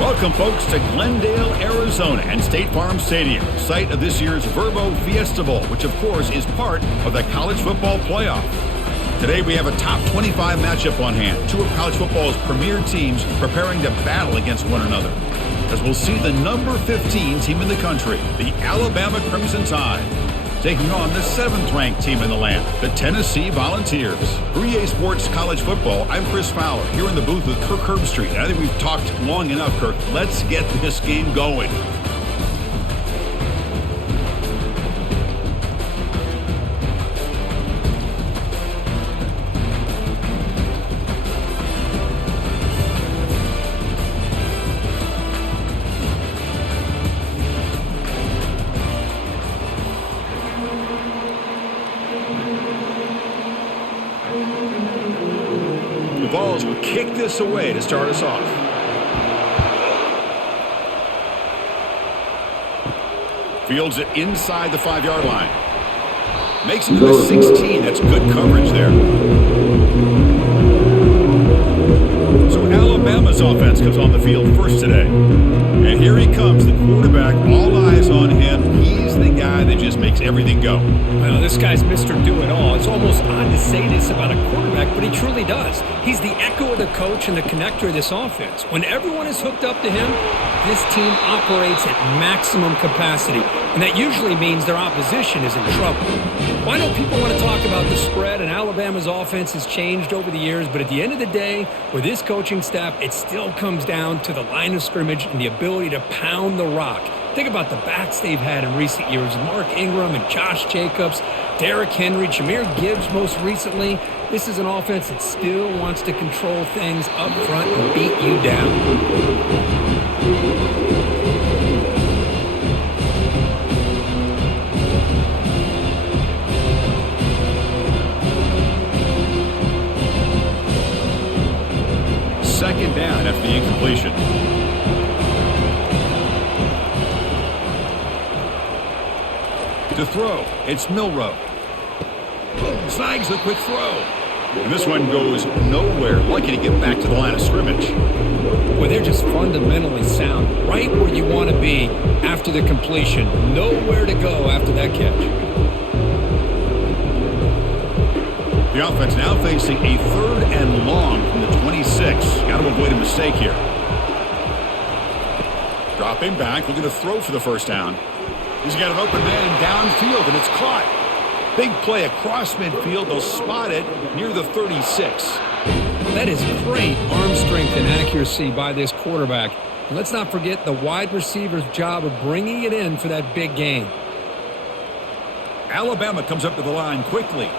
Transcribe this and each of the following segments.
Welcome, folks, to Glendale, Arizona and State Farm Stadium, site of this year's Verbo Fiesta Bowl, which, of course, is part of the college football playoff. Today, we have a top 25 matchup on hand. Two of college football's premier teams preparing to battle against one another, as we'll see the number 15 team in the country, the Alabama Crimson Tide, taking on the 7th-ranked team in the land, the Tennessee Volunteers. For EA Sports College Football, I'm Chris Fowler, here in the booth with Kirk Herbstreit. And I think we've talked long enough, Kirk. Let's get this game going. The Vols will kick this away to start us off. Fields it inside the 5-yard line. Makes it to the 16. That's good coverage there. So Alabama's offense comes on the field first today. And here he comes, the quarterback, all eyes on him. He's the guy that just makes everything go. Well, this guy's Mr. Do-It-All. It's almost odd to say this about a quarterback, but he truly does. He's the echo of the coach and the connector of this offense. When everyone is hooked up to him, this team operates at maximum capacity, and that usually means their opposition is in trouble. Well, I know people want to talk about the spread, and Alabama's offense has changed over the years, but at the end of the day, with this coaching staff, it still comes down to the line of scrimmage and the ability to pound the rock. Think about the backs they've had in recent years. Mark Ingram and Josh Jacobs, Derrick Henry, Jahmyr Gibbs most recently. This is an offense that still wants to control things up front and beat you down. Second down after the incompletion. To throw, it's Milroe. Snags the quick throw. And this one goes nowhere. Lucky to get back to the line of scrimmage. Well, they're just fundamentally sound. Right where you want to be after the completion. Nowhere to go after that catch. The offense now facing a 3rd and long from the 26. Got to avoid a mistake here. Dropping back, looking to throw for the first down. He's got an open man downfield, and it's caught. Big play across midfield. They'll spot it near the 36. That is great arm strength and accuracy by this quarterback. And let's not forget the wide receiver's job of bringing it in for that big gain. Alabama comes up to the line quickly.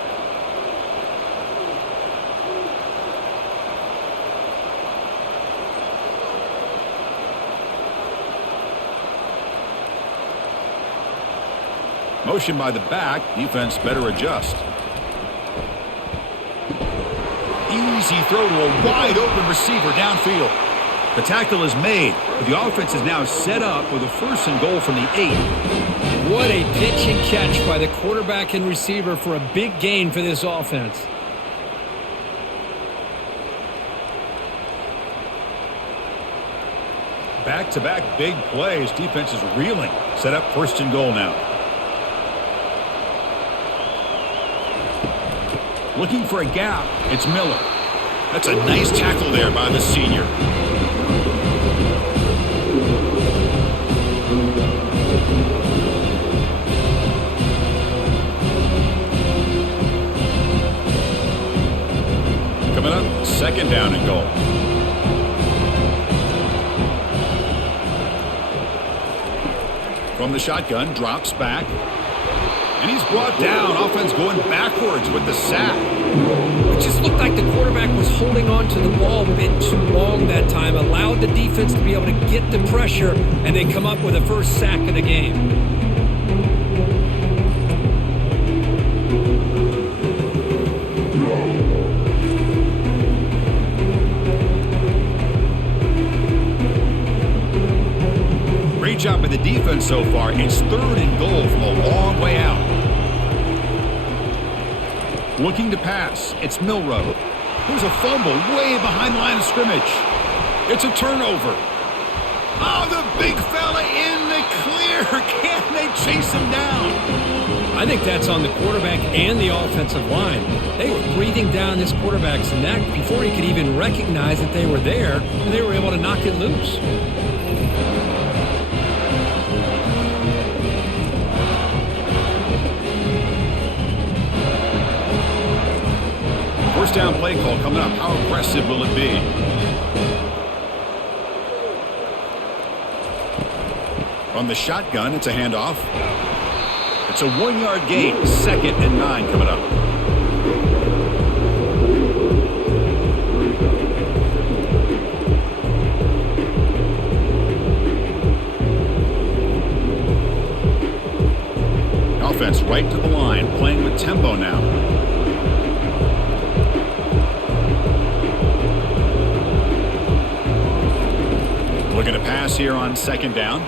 Motion by the back. Defense better adjust. Easy throw to a wide open receiver downfield. The tackle is made, but the offense is now set up with a 1st and goal from the 8. What a pitch and catch by the quarterback and receiver for a big gain for this offense. Back-to-back big plays. Defense is reeling. Set up 1st and goal now. Looking for a gap. It's Miller. That's a nice tackle there by the senior. Coming up, 2nd down and goal. From the shotgun, drops back. And he's brought down. Offense going backwards with the sack. It just looked like the quarterback was holding on to the ball a bit too long that time. Allowed the defense to be able to get the pressure, and they come up with the first sack of the game. Great job by the defense so far. It's 3rd and goal from a long way out. Looking to pass. It's Milroe. There's a fumble way behind the line of scrimmage. It's a turnover. Oh, the big fella in the clear. Can they chase him down? I think that's on the quarterback and the offensive line. They were breathing down this quarterback's neck before he could even recognize that they were there, and they were able to knock it loose. First down play call coming up. How aggressive will it be? From the shotgun, it's a handoff. It's a 1-yard gain. 2nd and 9 coming up. Offense right to the line, playing with tempo now. Looking to pass here on 2nd down.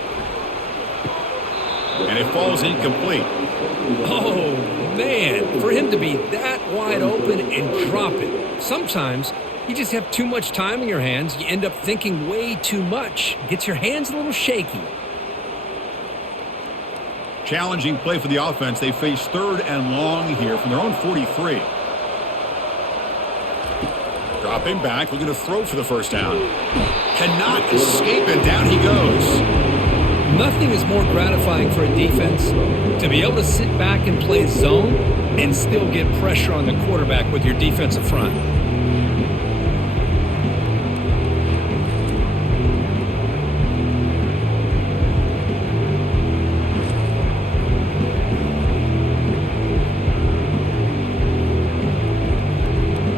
And it falls incomplete. Oh, man. For him to be that wide open and drop it. Sometimes you just have too much time in your hands. You end up thinking way too much. Gets your hands a little shaky. Challenging play for the offense. They face 3rd and long here from their own 43. Dropping back, looking to throw for the first down. Cannot escape, and down he goes. Nothing is more gratifying for a defense to be able to sit back and play zone and still get pressure on the quarterback with your defensive front.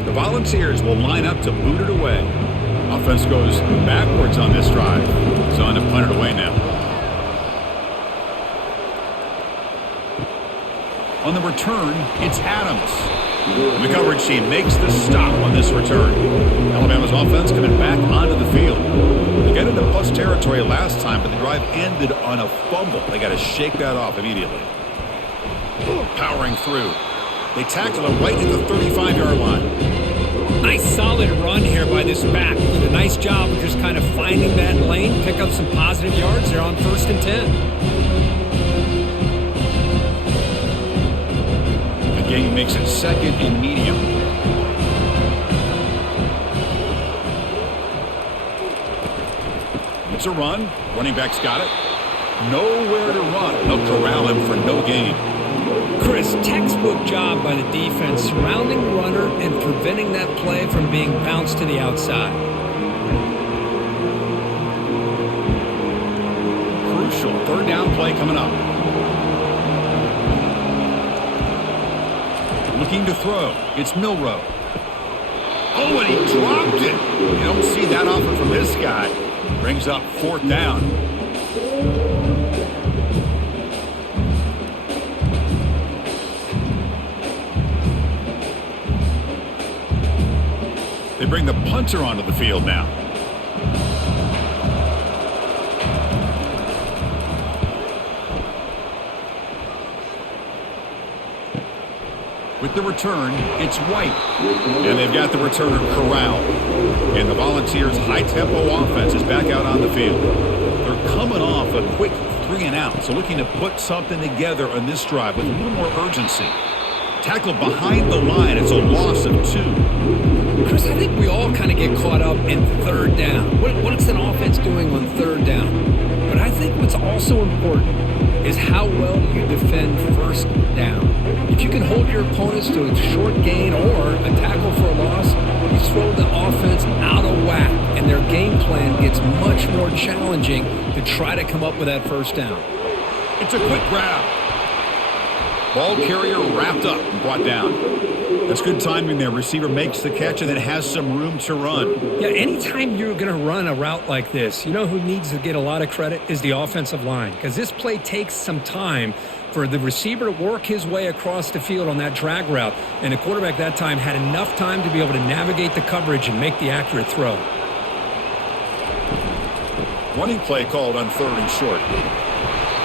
The Volunteers will line up to boot it away. Offense goes backwards on this drive. It's on to punt it away now. On the return, it's Adams. And the coverage team makes the stop on this return. Alabama's offense coming back onto the field. They got into plus territory last time, but the drive ended on a fumble. They got to shake that off immediately. Powering through. They tackle him right at the 35-yard line. Nice solid run here by this back. Did a nice job of just kind of finding that lane, pick up some positive yards there on 1st and 10. Game makes it 2nd and medium. It's a run. Running back's got it. Nowhere to run. They'll corral him for no gain. Chris, textbook job by the defense surrounding the runner and preventing that play from being bounced to the outside. Crucial 3rd down play coming up. Looking to throw. It's Milroe. Oh, and he dropped it. You don't see that often from this guy. Brings up 4th down. They bring the punter onto the field now. With the return, it's White. And they've got the returner corralled. And the Volunteers' high-tempo offense is back out on the field. They're coming off a quick 3-and-out, so looking to put something together on this drive with a little more urgency. Tackled behind the line. It's a loss of 2. Chris, I think we all kind of get caught up in 3rd down. What's an offense doing on 3rd down? But I think what's also important is how well you defend 1st down. If you can hold your opponents to a short gain or a tackle for a loss, you throw the offense out of whack, and their game plan gets much more challenging to try to come up with that 1st down. It's a quick grab. Ball carrier wrapped up and brought down. That's good timing there. Receiver makes the catch and then has some room to run. Yeah, anytime you're going to run a route like this, you know who needs to get a lot of credit is the offensive line, because this play takes some time for the receiver to work his way across the field on that drag route, and the quarterback that time had enough time to be able to navigate the coverage and make the accurate throw. Running play called on 3rd and short.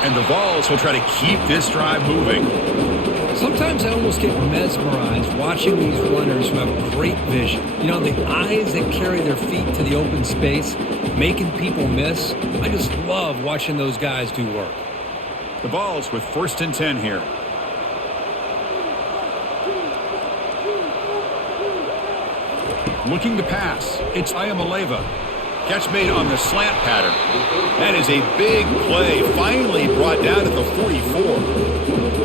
And the Vols will try to keep this drive moving. Sometimes I almost get mesmerized watching these runners who have great vision. You know, the eyes that carry their feet to the open space, making people miss. I just love watching those guys do work. The ball's with 1st and 10 here. Looking to pass. It's Ayamaleva. Catch made on the slant pattern. That is a big play. Finally brought down at the 44.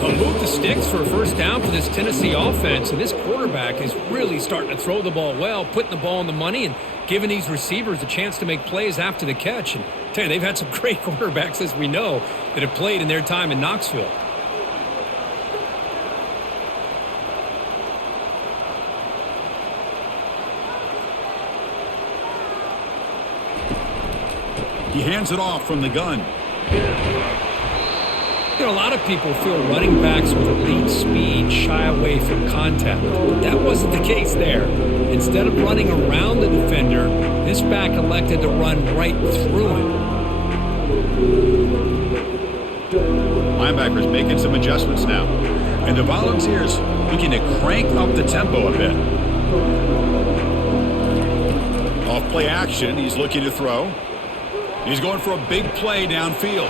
They'll move the sticks for a first down for this Tennessee offense, and this quarterback is really starting to throw the ball well, putting the ball on the money and giving these receivers a chance to make plays after the catch. And I tell you, they've had some great quarterbacks, as we know, that have played in their time in Knoxville. He hands it off from the gun. You know, a lot of people feel running backs with elite speed shy away from contact, but that wasn't the case there. Instead of running around the defender, this back elected to run right through him. Linebackers making some adjustments now. And the Volunteers looking to crank up the tempo a bit. Off play action, he's looking to throw. He's going for a big play downfield.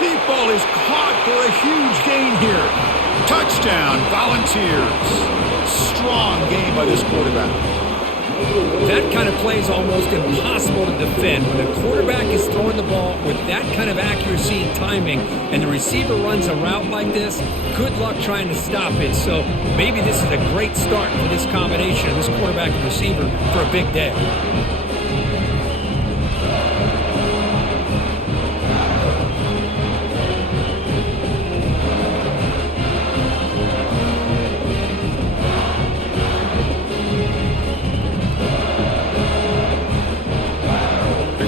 Deep ball is caught for a huge gain here. Touchdown, Volunteers. Strong game by this quarterback. That kind of play is almost impossible to defend. When a quarterback is throwing the ball with that kind of accuracy and timing, and the receiver runs a route like this, good luck trying to stop it. So maybe this is a great start for this combination of this quarterback and receiver for a big day.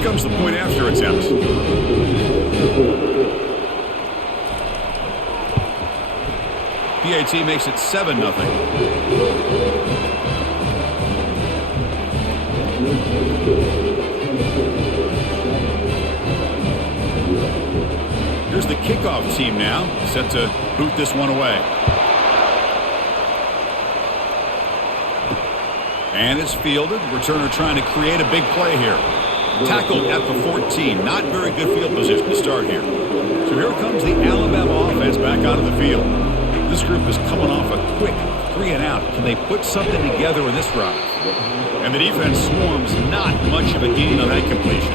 Comes the point after attempt. PAT makes it 7-0. Here's the kickoff team now, set to boot this one away. And it's fielded. Returner trying to create a big play here. Tackled at the 14. Not very good field position to start here. So here comes the Alabama offense back out of the field. This group is coming off a quick 3-and-out. Can they put something together in this drive? And the defense swarms, not much of a gain on that completion.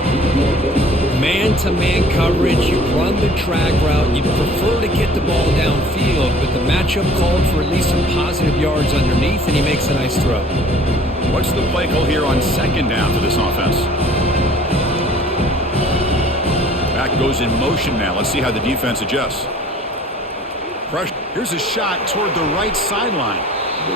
Man-to-man coverage, you run the drag route, you prefer to get the ball downfield, but the matchup called for at least some positive yards underneath, and he makes a nice throw. What's the play call here on 2nd down for this offense? Back goes in motion now. Let's see how the defense adjusts. Pressure. Here's a shot toward the right sideline.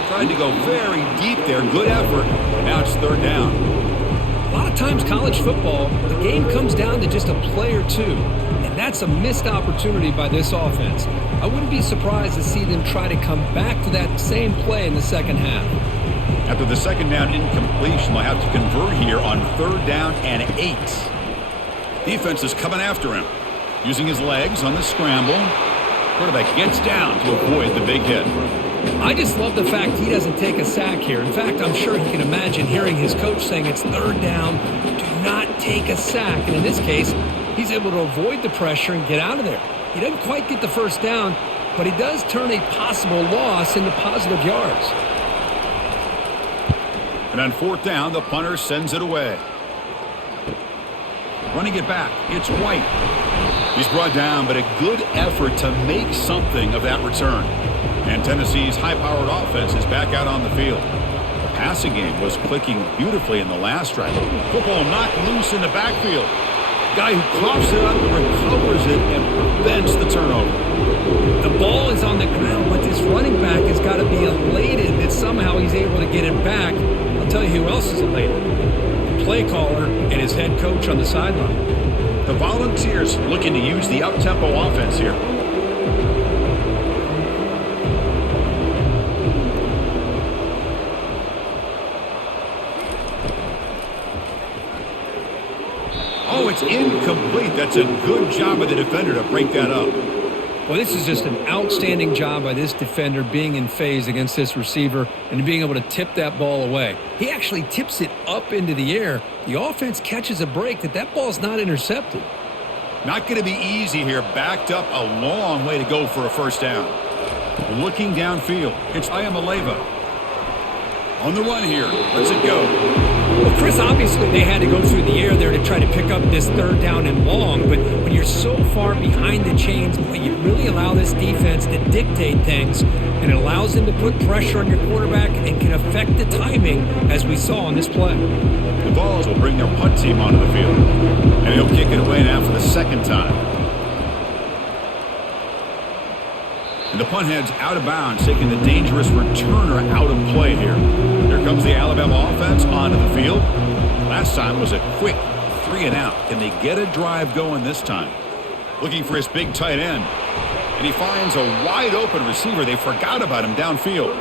Trying to go very deep there. Good effort. Now it's 3rd down. A lot of times college football, the game comes down to just a play or two. And that's a missed opportunity by this offense. I wouldn't be surprised to see them try to come back to that same play in the second half. After the 2nd down incompletion, they'll have to convert here on 3rd down and 8. Defense is coming after him. Using his legs on the scramble. Quarterback gets down to avoid the big hit. I just love the fact he doesn't take a sack here. In fact, I'm sure he can imagine hearing his coach saying it's 3rd down, do not take a sack. And in this case, he's able to avoid the pressure and get out of there. He doesn't quite get the 1st down, but he does turn a possible loss into positive yards. And on 4th down, the punter sends it away. Running it back, it's White. He's brought down, but a good effort to make something of that return. And Tennessee's high-powered offense is back out on the field. The passing game was clicking beautifully in the last drive. Football knocked loose in the backfield. Guy who coughs it up, recovers it, and prevents the turnover. The ball is on the ground, but this running back has got to be elated that somehow he's able to get it back. I'll tell you who else is elated. The play caller and his head coach on the sideline. The Volunteers looking to use the up-tempo offense here. Oh, it's incomplete. That's a good job of the defender to break that up. Well, this is just an outstanding job by this defender being in phase against this receiver and being able to tip that ball away. He actually tips it up into the air. The offense catches a break that ball's not intercepted. Not going to be easy here. Backed up a long way to go for a first down. Looking downfield, it's Ayamaleva. On the run here. Let's it go. Well, Chris, obviously they had to go through the air there to try to pick up this third down and long, but when you're so far behind the chains, you really allow this defense to dictate things, and it allows them to put pressure on your quarterback and can affect the timing, as we saw on this play. The Vols will bring their punt team onto the field, and he'll kick it away now for the second time. And the punt head's out of bounds, taking the dangerous returner out of play here. Here comes the Alabama offense onto the field. Last time was a quick 3-and-out. Can they get a drive going this time? Looking for his big tight end. And he finds a wide-open receiver. They forgot about him downfield.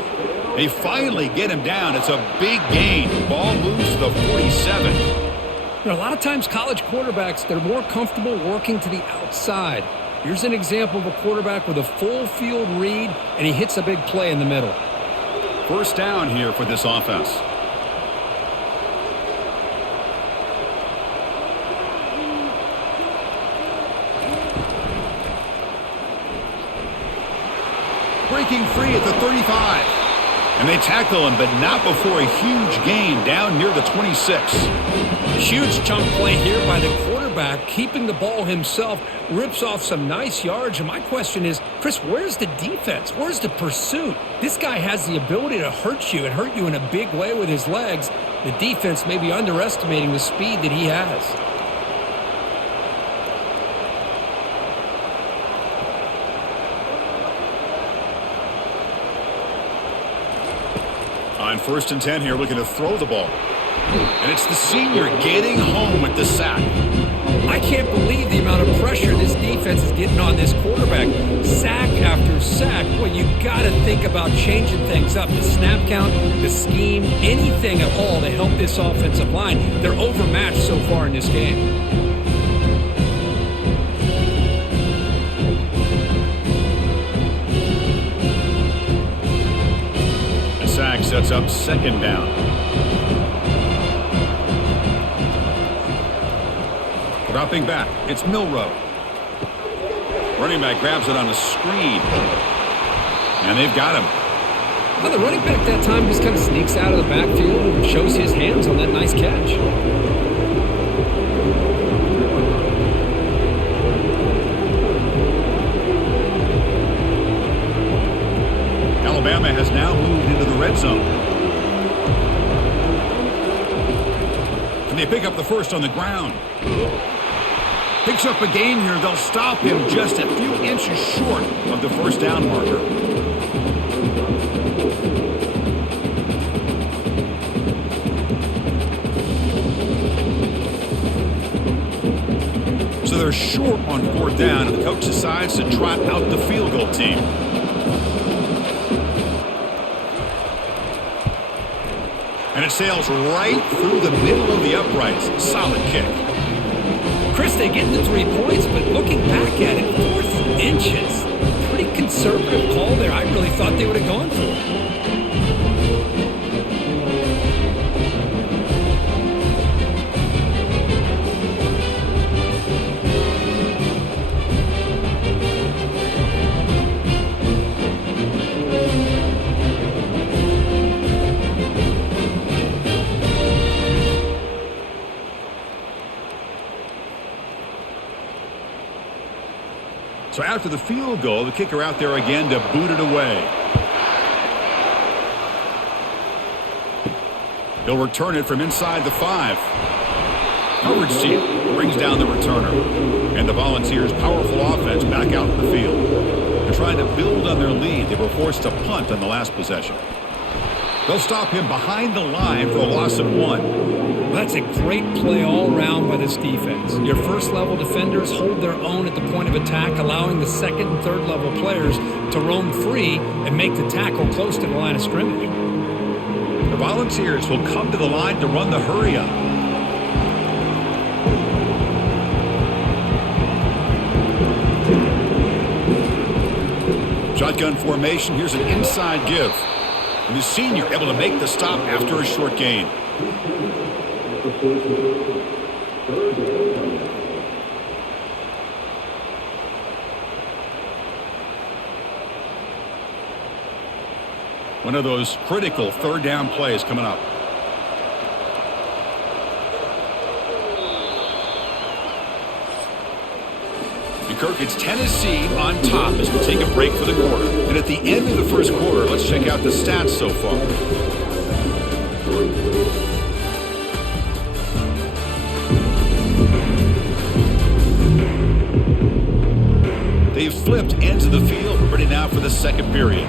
They finally get him down. It's a big gain. Ball moves to the 47. A lot of times college quarterbacks, they're more comfortable working to the outside. Here's an example of a quarterback with a full field read, and he hits a big play in the middle. First down here for this offense. Breaking free at the 35. And they tackle him, but not before a huge gain down near the 26. Huge chunk play here by the quarterback, keeping the ball himself, rips off some nice yards. And my question is, Chris, where's the defense? Where's the pursuit? This guy has the ability to hurt you and hurt you in a big way with his legs. The defense may be underestimating the speed that he has. On 1st and 10 here, looking to throw the ball. And it's the senior getting home with the sack. I can't believe the amount of pressure this defense is getting on this quarterback. Sack after sack. Boy, you got to think about changing things up. The snap count, the scheme, anything at all to help this offensive line. They're overmatched so far in this game. Sack sets up second down. Dropping back, it's Milrow. Running back grabs it on a screen. And they've got him. Well, the running back that time just kind of sneaks out of the backfield and shows his hands on that nice catch. Alabama has now moved into the red zone. And they pick up the first on the ground. Picks up a gain here. They'll stop him just a few inches short of the first down marker. So they're short on 4th down, and the coach decides to trot out the field goal team. And it sails right through the middle of the uprights. Solid kick. Chris, they get the 3 points, but looking back at it, 4th inches. Pretty conservative call there. I really thought they would have gone for it. So after the field goal, the kicker out there again to boot it away. He'll return it from inside the 5. Coverage team brings down the returner. And the Volunteers' powerful offense back out in the field. They're trying to build on their lead. They were forced to punt on the last possession. They'll stop him behind the line for a loss of 1. That's a great play all around by this defense. Your first-level defenders hold their own at the point of attack, allowing the second and third-level players to roam free and make the tackle close to the line of scrimmage. The Volunteers will come to the line to run the hurry-up. Shotgun formation. Here's an inside give. And the senior able to make the stop after a short gain. One of those critical third down plays coming up. Kirk, it's Tennessee on top as we take a break for the quarter. And at the end of the first quarter, let's check out the stats so far. They've flipped ends of the field, ready now for the second period.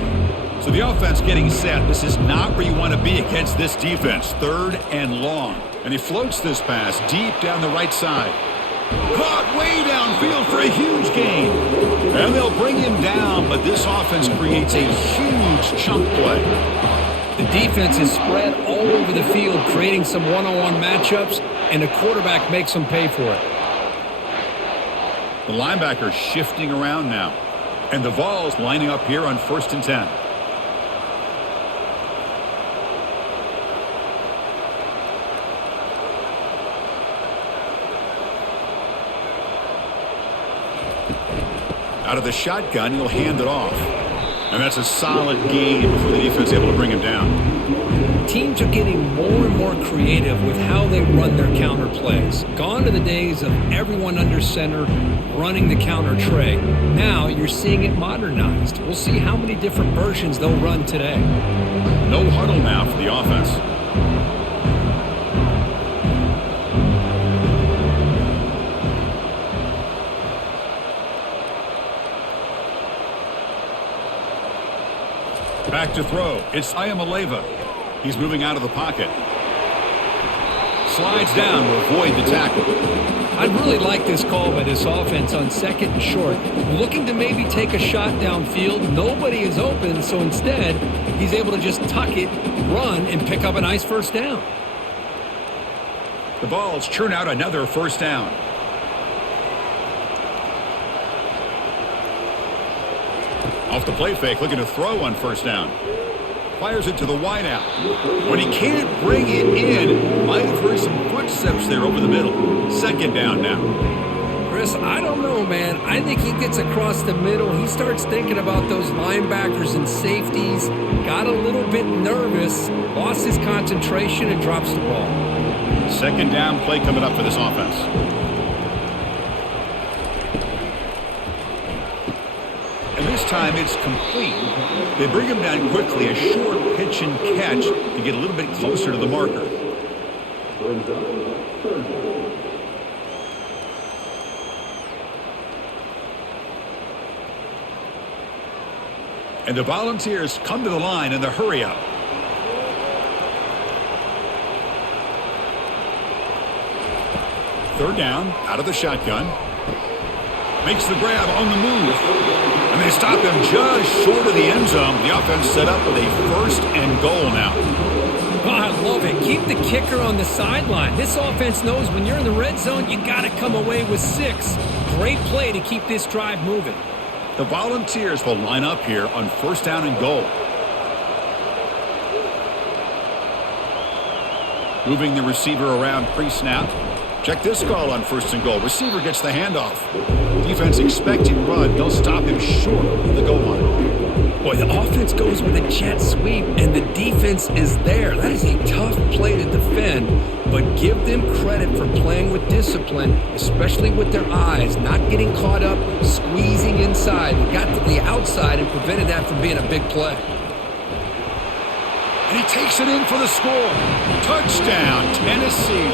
So the offense getting set. This is not where you want to be against this defense. Third and long. And he floats this pass deep down the right side. Caught way downfield for a huge gain. And they'll bring him down, but this offense creates a huge chunk play. The defense is spread all over the field, creating some one-on-one matchups, and the quarterback makes them pay for it. The linebacker shifting around now. And the Vols lining up here on 1st and 10. Out of the shotgun, he'll hand it off. And that's a solid gain before the defense is able to bring him down. Teams are getting more and more creative with how they run their counter plays. Gone are the days of everyone under center running the counter tray. Now you're seeing it modernized. We'll see how many different versions they'll run today. No huddle now for the offense. Back to throw. It's Ayamaleva. He's moving out of the pocket. Slides down to avoid the tackle. I'd really like this call by this offense on 2nd and short. Looking to maybe take a shot downfield. Nobody is open, so instead, he's able to just tuck it, run, and pick up a nice first down. The Vols churn out another first down. Off the play fake, looking to throw on 1st down. Fires it to the wideout. When he can't bring it in, might have heard some footsteps there over the middle. 2nd down now. Chris, I don't know, man. I think he gets across the middle. He starts thinking about those linebackers and safeties. Got a little bit nervous, lost his concentration, and drops the ball. 2nd down play coming up for this offense. And this time it's complete. They bring him down quickly, a short pitch and catch to get a little bit closer to the marker. And the Volunteers come to the line in the hurry-up. Third down, out of the shotgun. Makes the grab on the move. And they stop him just short of the end zone. The offense set up with a 1st and goal now. Oh, I love it. Keep the kicker on the sideline. This offense knows when you're in the red zone, you got to come away with 6. Great play to keep this drive moving. The Volunteers will line up here on 1st down and goal. Moving the receiver around pre-snap. Check this call on 1st and goal. Receiver gets the handoff. Defense expecting run. They'll stop him short of the goal line. Boy, the offense goes with a jet sweep, and the defense is there. That is a tough play to defend, but give them credit for playing with discipline, especially with their eyes, not getting caught up, squeezing inside. They got to the outside and prevented that from being a big play. And he takes it in for the score. Touchdown, Tennessee.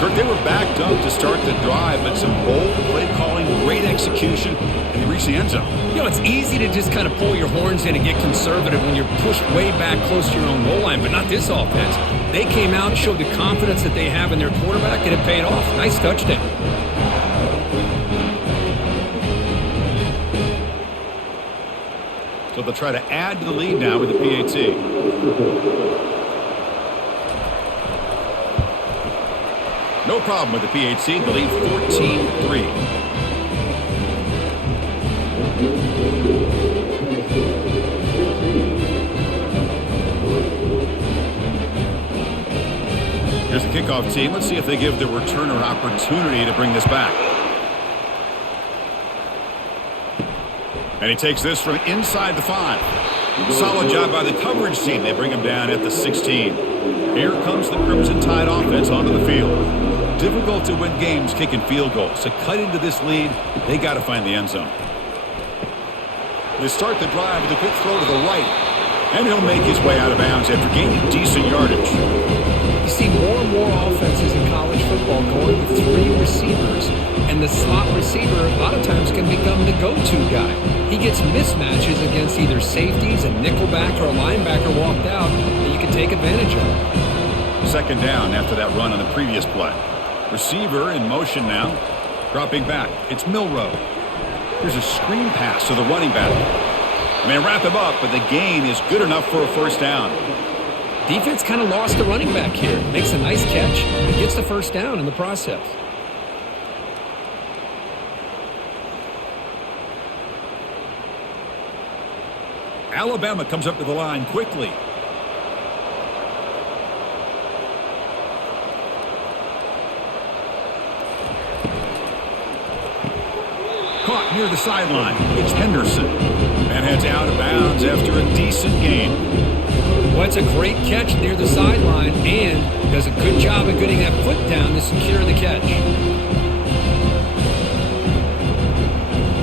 Kirk, they were backed up to start the drive, but some bold play calling, great execution, and they reached the end zone. You know, it's easy to just kind of pull your horns in and get conservative when you're pushed way back close to your own goal line, but not this offense. They came out, showed the confidence that they have in their quarterback, and it paid off. Nice touchdown. So they'll try to add to the lead now with the PAT. No problem with the PAT. The lead 14-3. kickoff team. Let's see if they give the returner an opportunity to bring this back. And he takes this from inside the 5. Solid job by the coverage team. They bring him down at the 16. Here comes the Crimson Tide offense onto the field. Difficult to win games kicking field goals. To cut into this lead, they got to find the end zone. They start the drive with a quick throw to the right. And he'll make his way out of bounds after gaining decent yardage. You see more and more offenses in college football going with 3 receivers. And the slot receiver a lot of times can become the go-to guy. He gets mismatches against either safeties, a nickelback, or a linebacker walked out that you can take advantage of. Second down after that run on the previous play. Receiver in motion now. Dropping back. It's Milroe. Here's a screen pass to the running back. They wrap him up, but the gain is good enough for a first down. Defense kind of lost the running back here. Makes a nice catch and gets the first down in the process. Alabama comes up to the line quickly. Caught near the sideline. It's Henderson. And heads out of bounds after a decent gain. Well, it's a great catch near the sideline and does a good job of getting that foot down to secure the catch.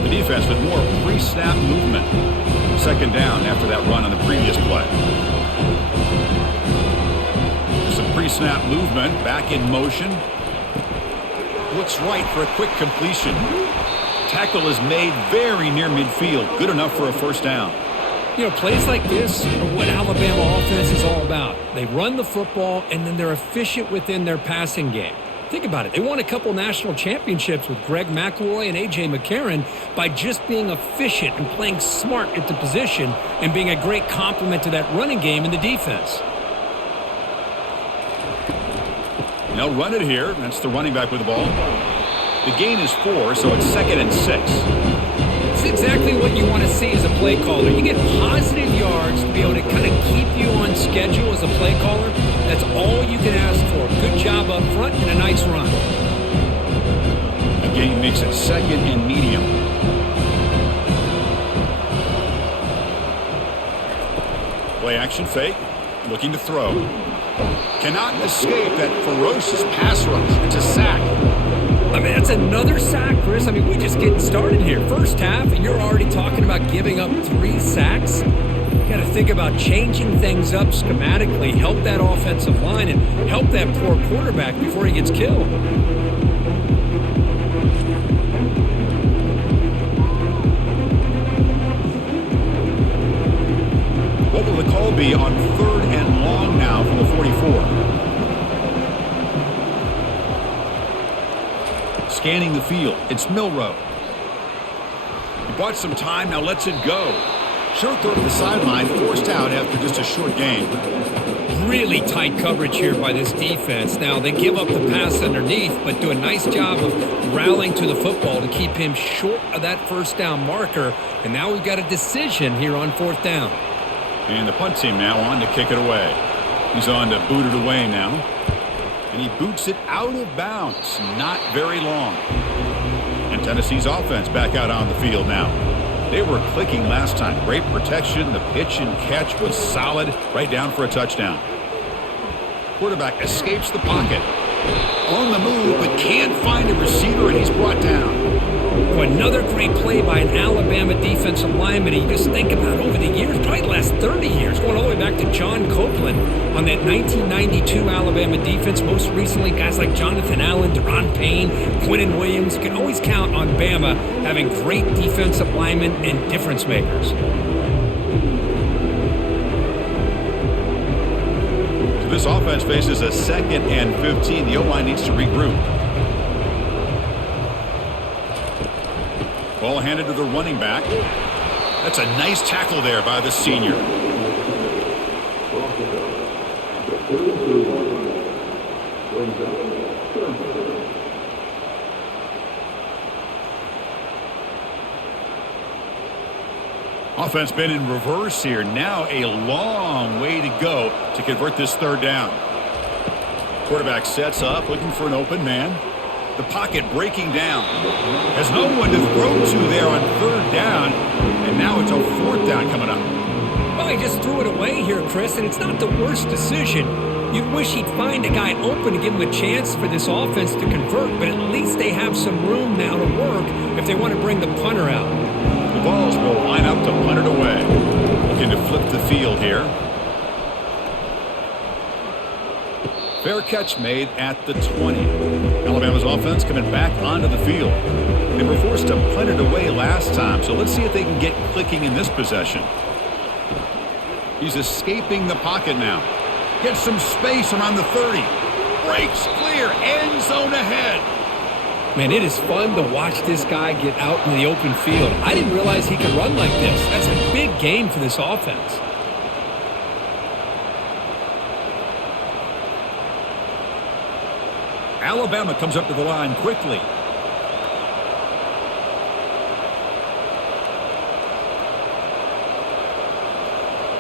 The defense with more pre-snap movement. Second down after that run on the previous play. Some pre-snap movement, back in motion. Looks right for a quick completion. Tackle is made very near midfield. Good enough for a first down. You know, plays like this are what Alabama offense is all about. They run the football, and then they're efficient within their passing game. Think about it. They won a couple national championships with Greg McElroy and A.J. McCarron by just being efficient and playing smart at the position and being a great complement to that running game in the defense. They'll run it here. That's the running back with the ball. The gain is 4, so it's 2nd and 6. It's exactly what you want to see as a play caller. You get positive yards to be able to kind of keep you on schedule as a play caller. That's all you can ask for. Good job up front and a nice run. The gain makes it 2nd and medium. Play action fake. Looking to throw. Cannot escape that ferocious pass rush. It's a sack. I mean, that's another sack, Chris. I mean, we're just getting started here. First half, and you're already talking about giving up 3 sacks. You got to think about changing things up schematically, help that offensive line, and help that poor quarterback before he gets killed. What will the call be on 3rd and long now from the 44? Scanning the field. It's Milroe. He bought some time, now lets it go. Short throw to the sideline, forced out after just a short gain. Really tight coverage here by this defense. Now, they give up the pass underneath, but do a nice job of rallying to the football to keep him short of that first down marker. And now we've got a decision here on 4th down. And the punt team now on to kick it away. He's on to boot it away now. And he boots it out of bounds. Not very long. And Tennessee's offense back out on the field now. They were clicking last time. Great protection. The pitch and catch was solid. Right down for a touchdown. Quarterback escapes the pocket. On the move, but can't find a receiver, and he's brought down. Another great play by an Alabama defensive lineman. You just think about over the years, probably the last 30 years, going all the way back to John Copeland on that 1992 Alabama defense. Most recently, guys like Jonathan Allen, Deron Payne, Quinnen Williams. You can always count on Bama having great defensive linemen and difference makers. So this offense faces a 2nd and 15. The O-line needs to regroup. Ball handed to the running back. That's a nice tackle there by the senior. Offense been in reverse here. Now a long way to go to convert this 3rd down. Quarterback sets up, looking for an open man. The pocket breaking down. Has no one to throw to there on third down. And now it's a fourth down coming up. Well, he just threw it away here, Chris, and it's not the worst decision. You'd wish he'd find a guy open to give him a chance for this offense to convert, but at least they have some room now to work if they want to bring the punter out. The Vols will line up to punt it away. Looking to flip the field here. Fair catch made at the 20. Alabama's offense coming back onto the field. They were forced to punt it away last time, so let's see if they can get clicking in this possession. He's escaping the pocket now. Gets some space around the 30. Breaks clear. End zone ahead. Man, it is fun to watch this guy get out in the open field. I didn't realize he could run like this. That's a big gain for this offense. Alabama comes up to the line quickly.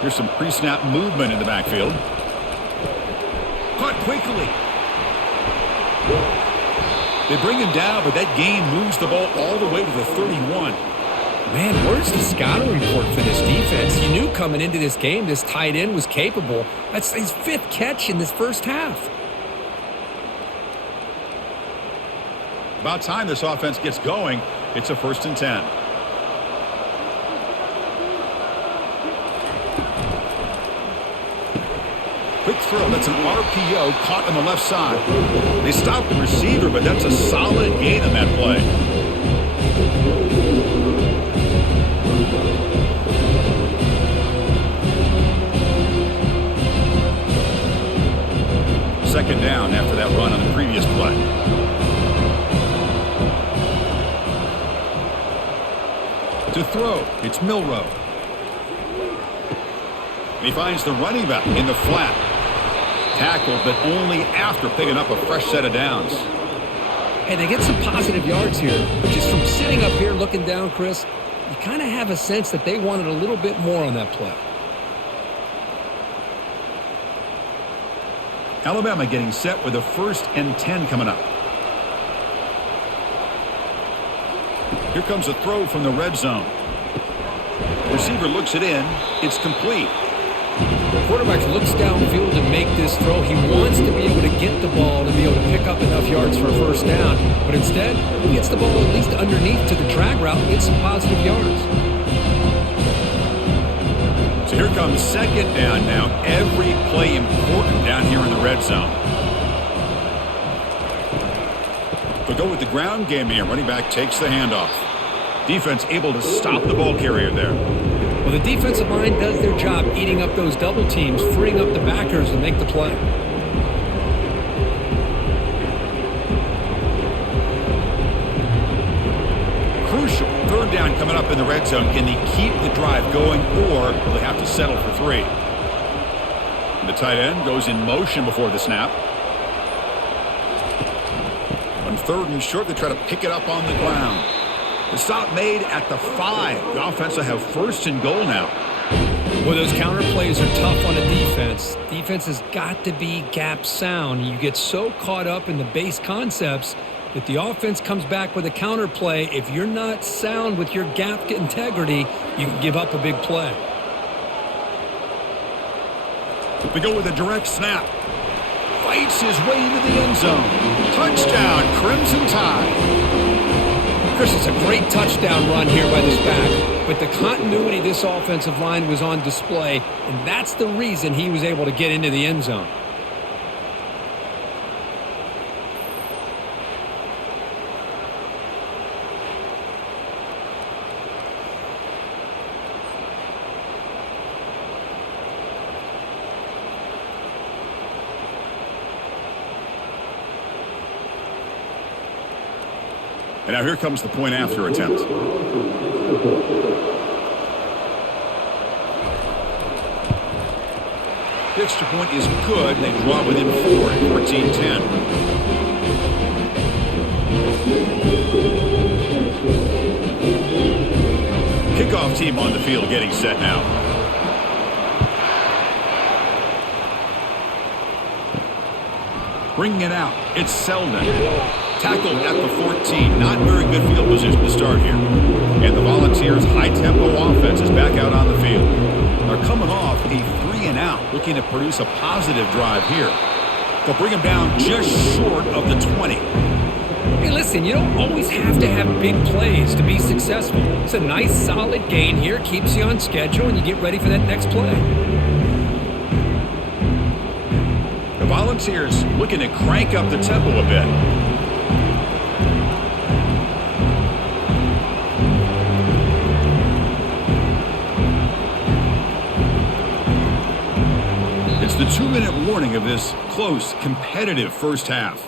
Here's some pre-snap movement in the backfield. Caught quickly. They bring him down, but that gain moves the ball all the way to the 31. Man, where's the scouting report for this defense? You knew coming into this game this tight end was capable. That's his 5th catch in this first half. About time this offense gets going. It's a 1st and 10. Quick throw. That's an RPO caught on the left side. They stopped the receiver, but that's a solid gain on that play. Second down after that run on the previous play. To throw, it's Milrow. And he finds the running back in the flat. Tackled, but only after picking up a fresh set of downs. Hey, they get some positive yards here. Just from sitting up here looking down, Chris, you kind of have a sense that they wanted a little bit more on that play. Alabama getting set with a 1st and 10 coming up. Here comes a throw from the red zone. Receiver looks it in. It's complete. The quarterback looks downfield to make this throw. He wants to be able to get the ball to be able to pick up enough yards for a 1st down. But instead, he gets the ball at least underneath to the drag route and gets some positive yards. So here comes 2nd down now. Every play important down here in the red zone. They'll go with the ground game here. Running back takes the handoff. Defense able to stop the ball carrier there. Well, the defensive line does their job eating up those double teams, freeing up the backers to make the play. Crucial 3rd down coming up in the red zone. Can they keep the drive going, or will they have to settle for 3? And the tight end goes in motion before the snap. On 3rd and short, they try to pick it up on the ground. The stop made at the 5. The offense will have 1st and goal now. Well, those counter plays are tough on a defense. Defense has got to be gap sound. You get so caught up in the base concepts that the offense comes back with a counter play. If you're not sound with your gap integrity, you can give up a big play. They go with a direct snap. Fights his way into the end zone. Touchdown, Crimson Tide. Chris, it's a great touchdown run here by this back, but the continuity of this offensive line was on display, and that's the reason he was able to get into the end zone. And now here comes the point after attempt. The extra point is good. They draw within 4 at 14-10. Kickoff team on the field getting set now. Bringing it out, it's Selden. Tackled at the 14. Not very good field position to start here. And the Volunteers' high-tempo offense is back out on the field. They're coming off a 3-and-out, looking to produce a positive drive here. They'll bring them down just short of the 20. Hey, listen, you don't always have to have big plays to be successful. It's a nice, solid gain here. Keeps you on schedule, and you get ready for that next play. The Volunteers looking to crank up the tempo a bit. It's the 2-minute warning of this close, competitive first half.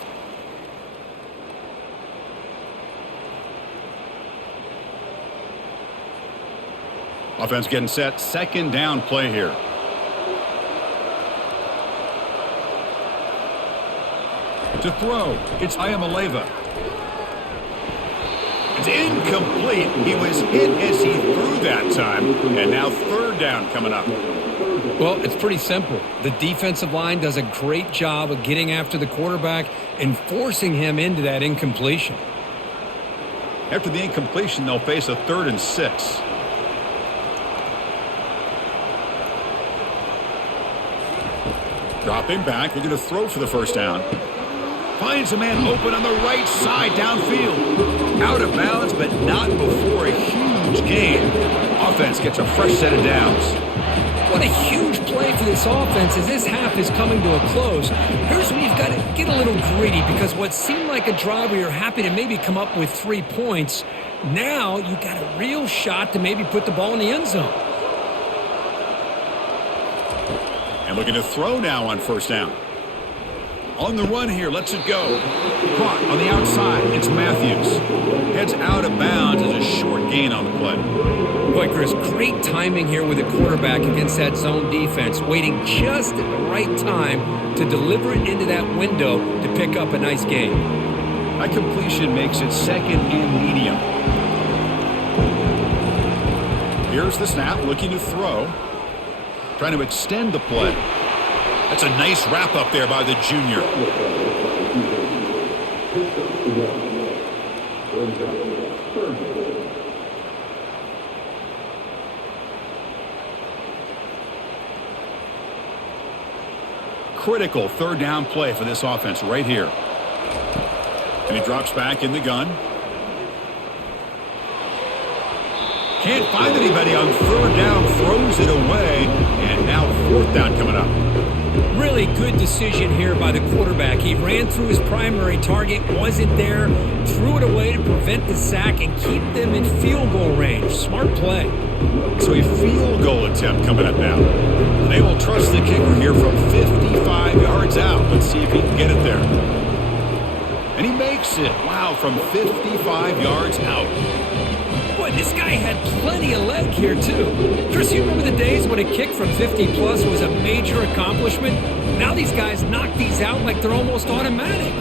Offense getting set. Second down play here. To throw, it's Ayamaleva. It's incomplete. He was hit as he threw that time. And now third down coming up. Well, it's pretty simple. The defensive line does a great job of getting after the quarterback and forcing him into that incompletion. After the incompletion, they'll face a 3rd and 6. Dropping back, we're going to throw for the first down. Finds a man open on the right side downfield. Out of bounds, but not before a huge gain. Offense gets a fresh set of downs. What a huge play for this offense as this half is coming to a close. Here's where you've got to get a little greedy because what seemed like a drive where you're happy to maybe come up with 3 points, now you've got a real shot to maybe put the ball in the end zone. And looking to throw now on first down. On the run here, lets it go. Caught on the outside, it's Matthews. Heads out of bounds as a short gain on the play. Boy, Chris, great timing here with the quarterback against that zone defense, waiting just at the right time to deliver it into that window to pick up a nice gain. That completion makes it 2nd and medium. Here's the snap, looking to throw. Trying to extend the play. That's a nice wrap up there by the junior. Critical 3rd down play for this offense right here. And he drops back in the gun. Can't find anybody on 3rd down, throws it away, and now 4th down coming up. Really good decision here by the quarterback. He ran through his primary target, wasn't there, threw it away to prevent the sack and keep them in field goal range. Smart play. So a field goal attempt coming up now. They will trust the kicker here from 55 yards out. Let's see if he can get it there. And he makes it. Wow, from 55 yards out. Boy, this guy had plenty of leg here, too. Chris, you remember the days when a kick from 50-plus was a major accomplishment? Now these guys knock these out like they're almost automatic.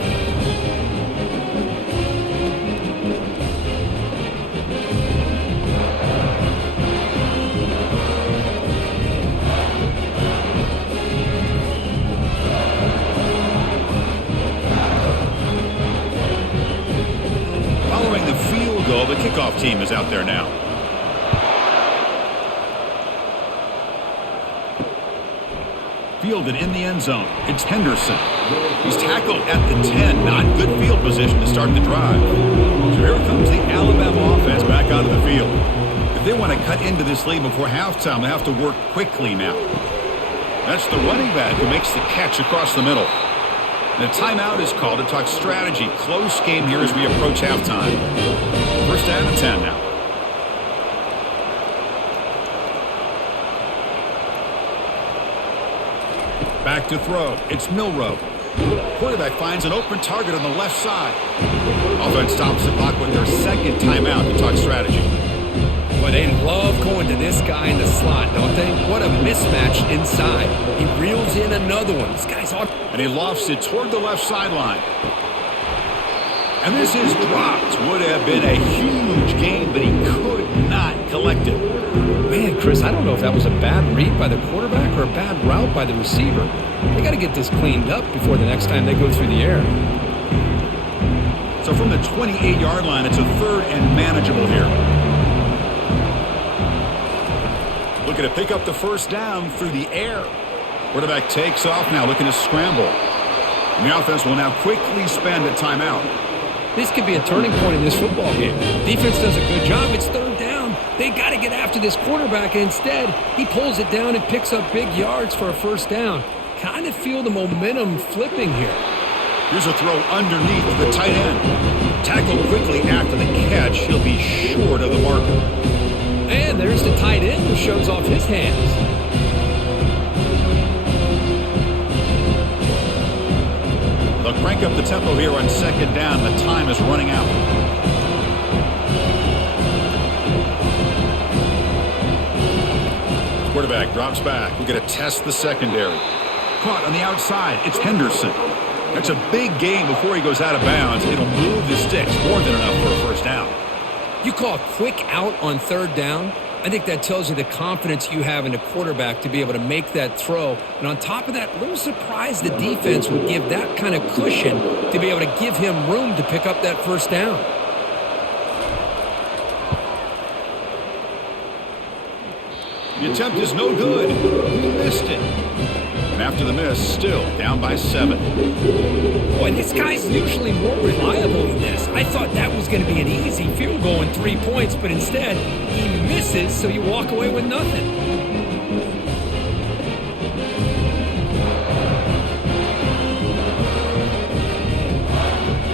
Following the field goal, the kickoff team is out there now. Fielded in the end zone. It's Henderson. He's tackled at the 10. Not good field position to start the drive. So here comes the Alabama offense back onto the field. If they want to cut into this lead before halftime, they have to work quickly now. That's the running back who makes the catch across the middle. And a timeout is called to talk strategy. Close game here as we approach halftime. First down and 10 now. Back to throw. It's Milrow. Quarterback finds an open target on the left side. Offense stops the clock with their 2nd timeout to talk strategy. Boy, they love going to this guy in the slot, don't they? What a mismatch inside. He reels in another one. This guy's on. And he lofts it toward the left sideline. And this is dropped. Would have been a huge gain, but he could not collect it. Man, Chris, Chris, I don't know if that was a bad read by the quarterback or a bad route by the receiver. They got to get this cleaned up before the next time they go through the air. So from the 28-yard line, it's a 3rd and manageable here. Looking to pick up the first down through the air. Quarterback takes off now, looking to scramble. And the offense will now quickly spend a timeout. This could be a turning point in this football game. Defense does a good job. It's 3rd down. They got to get after this quarterback, and instead, he pulls it down and picks up big yards for a first down. Kind of feel the momentum flipping here. Here's a throw underneath the tight end. Tackled quickly after the catch. He'll be short of the marker. And there's the tight end who shows off his hands. They'll crank up the tempo here on 2nd down. The time is running out. Quarterback drops back. We're going to test the secondary. Caught on the outside. It's Henderson. That's a big gain before he goes out of bounds. It'll move the sticks more than enough for a first down. You call a quick out on 3rd down. I think that tells you the confidence you have in the quarterback to be able to make that throw. And on top of that, a little surprised the defense would give that kind of cushion to be able to give him room to pick up that first down. The attempt is no good. He missed it. And after the miss, still down by 7. Boy, this guy's usually more reliable than this. I thought that was going to be an easy field goal in 3 points, but instead, he misses, so you walk away with nothing.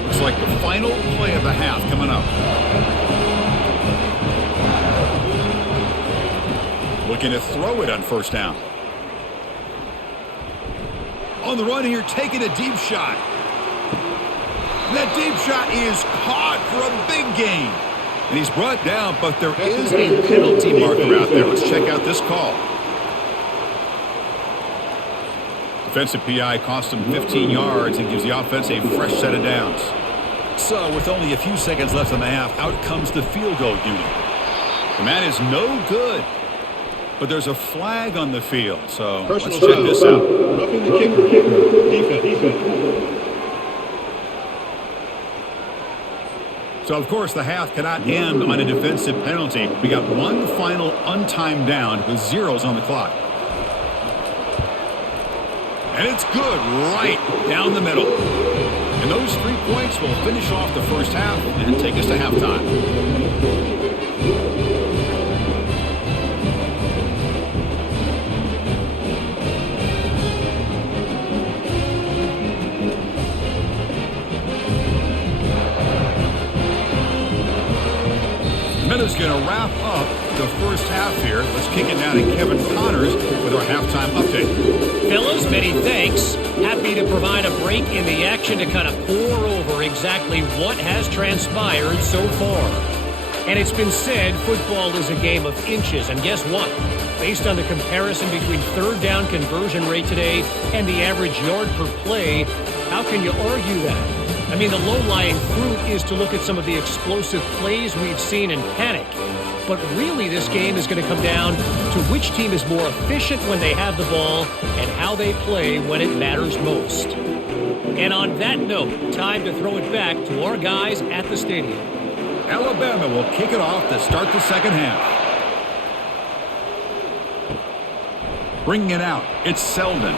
Looks like the final play of the half coming up. Looking to throw it on first down. On the run here, taking a deep shot. That deep shot is caught for a big gain. And he's brought down, but there is a penalty marker out there. Let's check out this call. Defensive PI cost him 15 yards and gives the offense a fresh set of downs. So with only a few seconds left in the half, out comes the field goal unit. And that is no good. But there's a flag on the field, so let's check this out. Roughing the kicker. Defense. So, of course, the half cannot end on a defensive penalty. We got one final untimed down with zeros on the clock. And it's good right down the middle. And those 3 points will finish off the first half and take us to halftime. Is going to wrap up the first half here. Let's kick it down to Kevin Connors with our halftime update. Fellas, many thanks. Happy to provide a break in the action to kind of pour over exactly what has transpired so far. And it's been said football is a game of inches. And guess what? Based on the comparison between 3rd down conversion rate today and the average yard per play, how can you argue that? I mean, the low-lying fruit is to look at some of the explosive plays we've seen in panic. But really, this game is going to come down to which team is more efficient when they have the ball and how they play when it matters most. And on that note, time to throw it back to our guys at the stadium. Alabama will kick it off to start the second half. Bringing it out, it's Selden.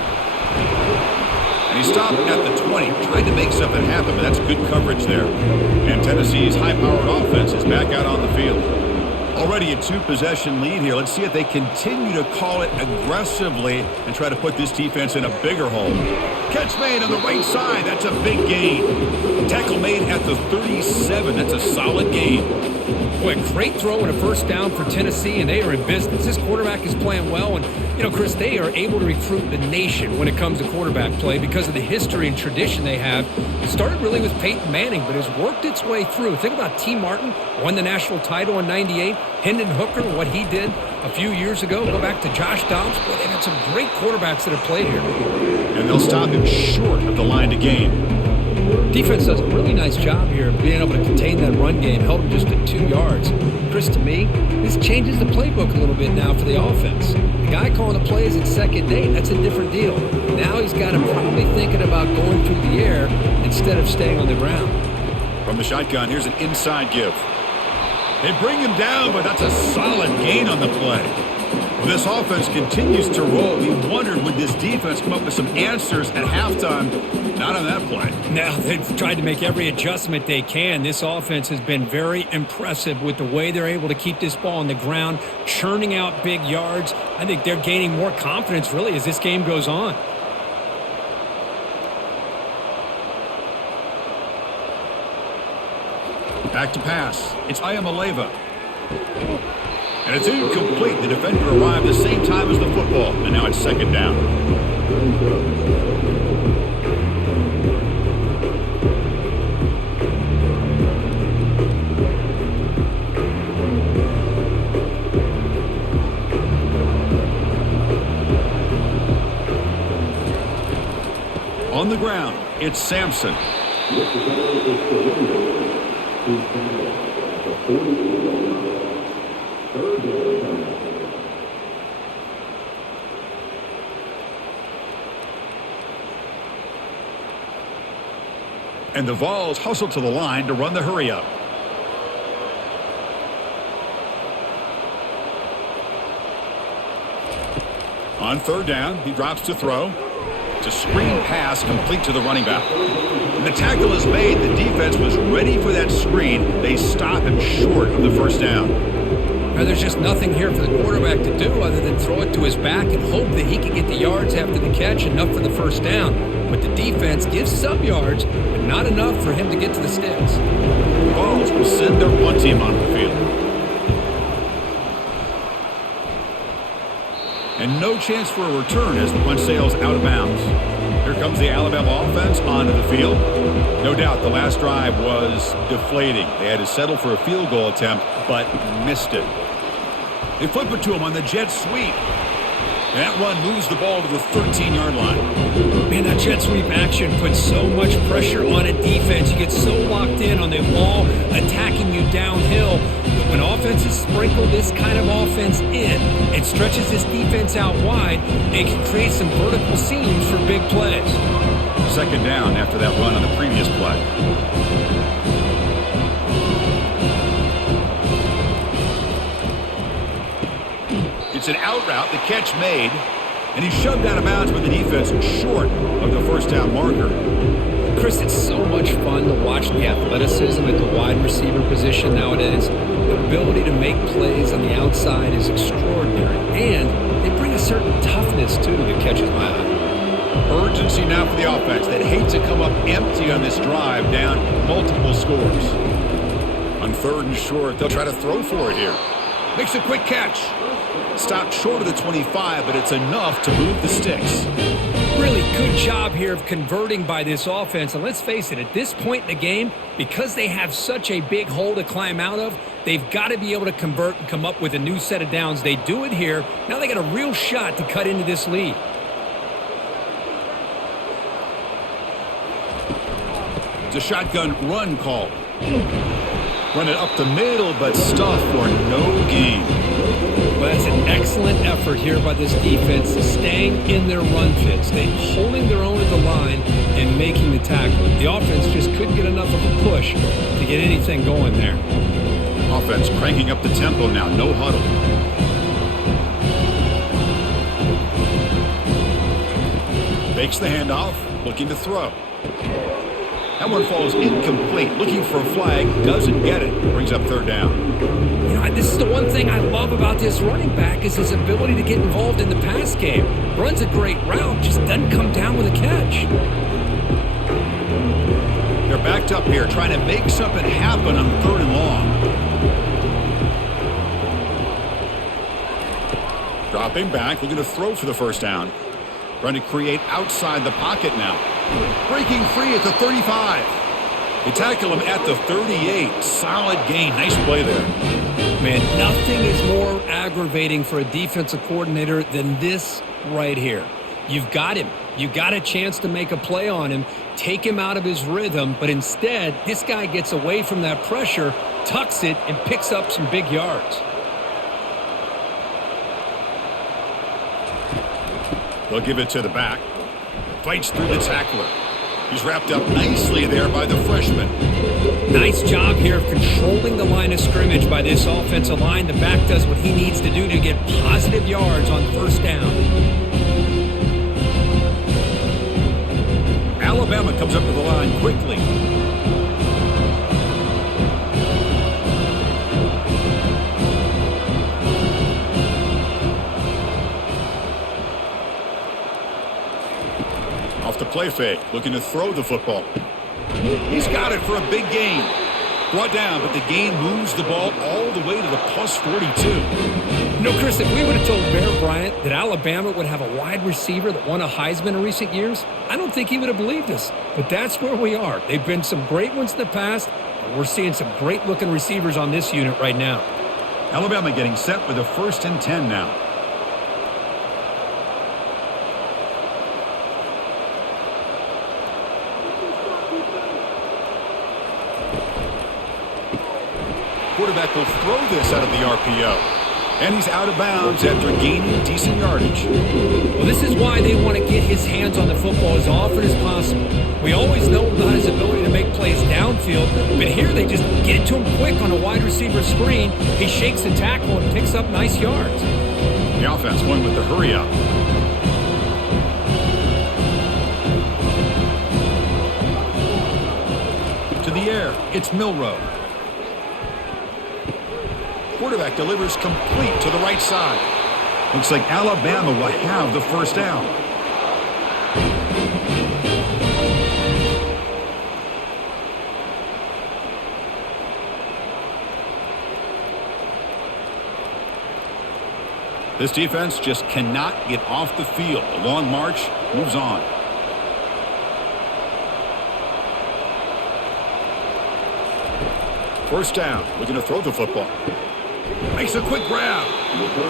And he stopped at the 20, tried to make something happen, but that's good coverage there. And Tennessee's high-powered offense is back out on the field. Already a 2-possession lead here. Let's see if they continue to call it aggressively and try to put this defense in a bigger hole. Catch made on the right side. That's a big gain. Tackle made at the 37. That's a solid gain. Boy, great throw and a first down for Tennessee, and they are in business. This quarterback is playing well, and, you know, Chris, they are able to recruit the nation when it comes to quarterback play because of the history and tradition they have. It started really with Peyton Manning, but has worked its way through. Think about T. Martin, won the national title in '98. Hendon Hooker, what he did a few years ago. Go back to Josh Dobbs. Boy, they've had some great quarterbacks that have played here. And they'll stop him short of the line to gain. Defense does a really nice job here of being able to contain that run game, held him just at 2 yards. Chris, to me, this changes the playbook a little bit now for the offense. The guy calling the plays at second date, that's a different deal. Now he's got him probably thinking about going through the air instead of staying on the ground. From the shotgun, here's an inside give. They bring him down, but that's a solid gain on the play. Well, this offense continues to roll. We wondered, would this defense come up with some answers at halftime? Not on that play. Now, they've tried to make every adjustment they can. This offense has been very impressive with the way they're able to keep this ball on the ground, churning out big yards. I think they're gaining more confidence, really, as this game goes on. Back to pass. It's Ayamaleva. And it's incomplete. The defender arrived the same time as the football. And now it's second down. On the ground, it's Sampson. And the Vols hustle to the line to run the hurry up. On third down, he drops to throw. It's a screen pass complete to the running back. When the tackle is made, the defense was ready for that screen. They stop him short of the first down. Now, there's just nothing here for the quarterback to do other than throw it to his back and hope that he can get the yards after the catch, enough for the first down. But the defense gives some yards, but not enough for him to get to the sticks. The Vols will send their punt team on the field. And no chance for a return as the punt sails out of bounds. Here comes the Alabama offense onto the field. No doubt the last drive was deflating. They had to settle for a field goal attempt, but missed it. They flip it to him on the jet sweep. That run moves the ball to the 13-yard line. Man, that jet sweep action puts so much pressure on a defense. You get so locked in on the ball attacking you downhill. When offenses sprinkle this kind of offense in, it stretches this defense out wide and can create some vertical seams for big plays. Second down after that run on the previous play. It's an out route, the catch made, and he's shoved out of bounds with the defense short of the first down marker. Chris, it's so much fun to watch the athleticism at the wide receiver position nowadays. The ability to make plays on the outside is extraordinary, and they bring a certain toughness, too, that catches my eye. Urgency now for the offense that hates to come up empty on this drive, down multiple scores. On third and short, they'll try to throw for it here. Makes a quick catch. Stopped short of the 25, but it's enough to move the sticks. Really good job here of converting by this offense. And let's face it, at this point in the game, because they have such a big hole to climb out of, they've got to be able to convert and come up with a new set of downs. They do it here. Now they got a real shot to cut into this lead. It's a shotgun run call. Run it up the middle, but stuff for no gain. Well, that's an excellent effort here by this defense, staying in their run fits. They're holding their own at the line and making the tackle. The offense just couldn't get enough of a push to get anything going there. Offense cranking up the tempo now, no huddle. Fakes the handoff, looking to throw. That one falls incomplete. Looking for a flag, doesn't get it. Brings up third down. You know, this is the one thing I love about this running back is his ability to get involved in the pass game. Runs a great route, just doesn't come down with a catch. They're backed up here, trying to make something happen on third and long. Dropping back, looking to throw for the first down. Trying to create outside the pocket now. Breaking free at the 35. They tackle him at the 38. Solid gain. Nice play there. Man, nothing is more aggravating for a defensive coordinator than this right here. You've got him. You got a chance to make a play on him, take him out of his rhythm, but instead, this guy gets away from that pressure, tucks it, and picks up some big yards. They'll give it to the back. Fights through the tackler. He's wrapped up nicely there by the freshman. Nice job here of controlling the line of scrimmage by this offensive line. The back does what he needs to do to get positive yards on first down. Alabama comes up to the line quickly. Off the play fake, looking to throw the football. He's got it for a big gain. Brought down, but the gain moves the ball all the way to the plus 42. No, Chris, if we would have told Bear Bryant that Alabama would have a wide receiver that won a Heisman in recent years, I don't think he would have believed us. But that's where we are. They've been some great ones in the past, and we're seeing some great-looking receivers on this unit right now. Alabama getting set with a 1st and 10 now. Quarterback will throw this out of the RPO. And he's out of bounds after gaining decent yardage. Well, this is why they want to get his hands on the football as often as possible. We always know about his ability to make plays downfield, but here they just get it to him quick on a wide receiver screen. He shakes the tackle and picks up nice yards. The offense going with the hurry up. To the air, it's Milroe. Quarterback delivers complete to the right side. Looks like Alabama will have the first down. This defense just cannot get off the field. The long march moves on. First down, looking to throw the football. Makes a quick grab.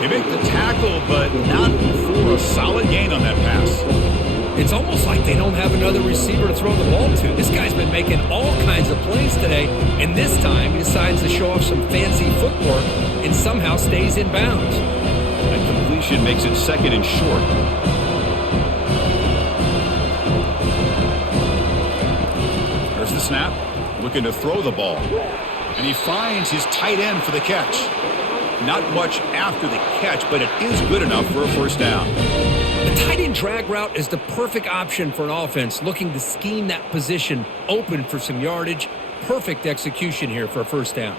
They make the tackle, but not for a solid gain on that pass. It's almost like they don't have another receiver to throw the ball to. This guy's been making all kinds of plays today, and this time he decides to show off some fancy footwork and somehow stays in bounds. That completion makes it 2nd and short. There's the snap. Looking to throw the ball. And he finds his tight end for the catch. Not much after the catch, but it is good enough for a first down. The tight end drag route is the perfect option for an offense looking to scheme that position open for some yardage. Perfect execution here for a first down.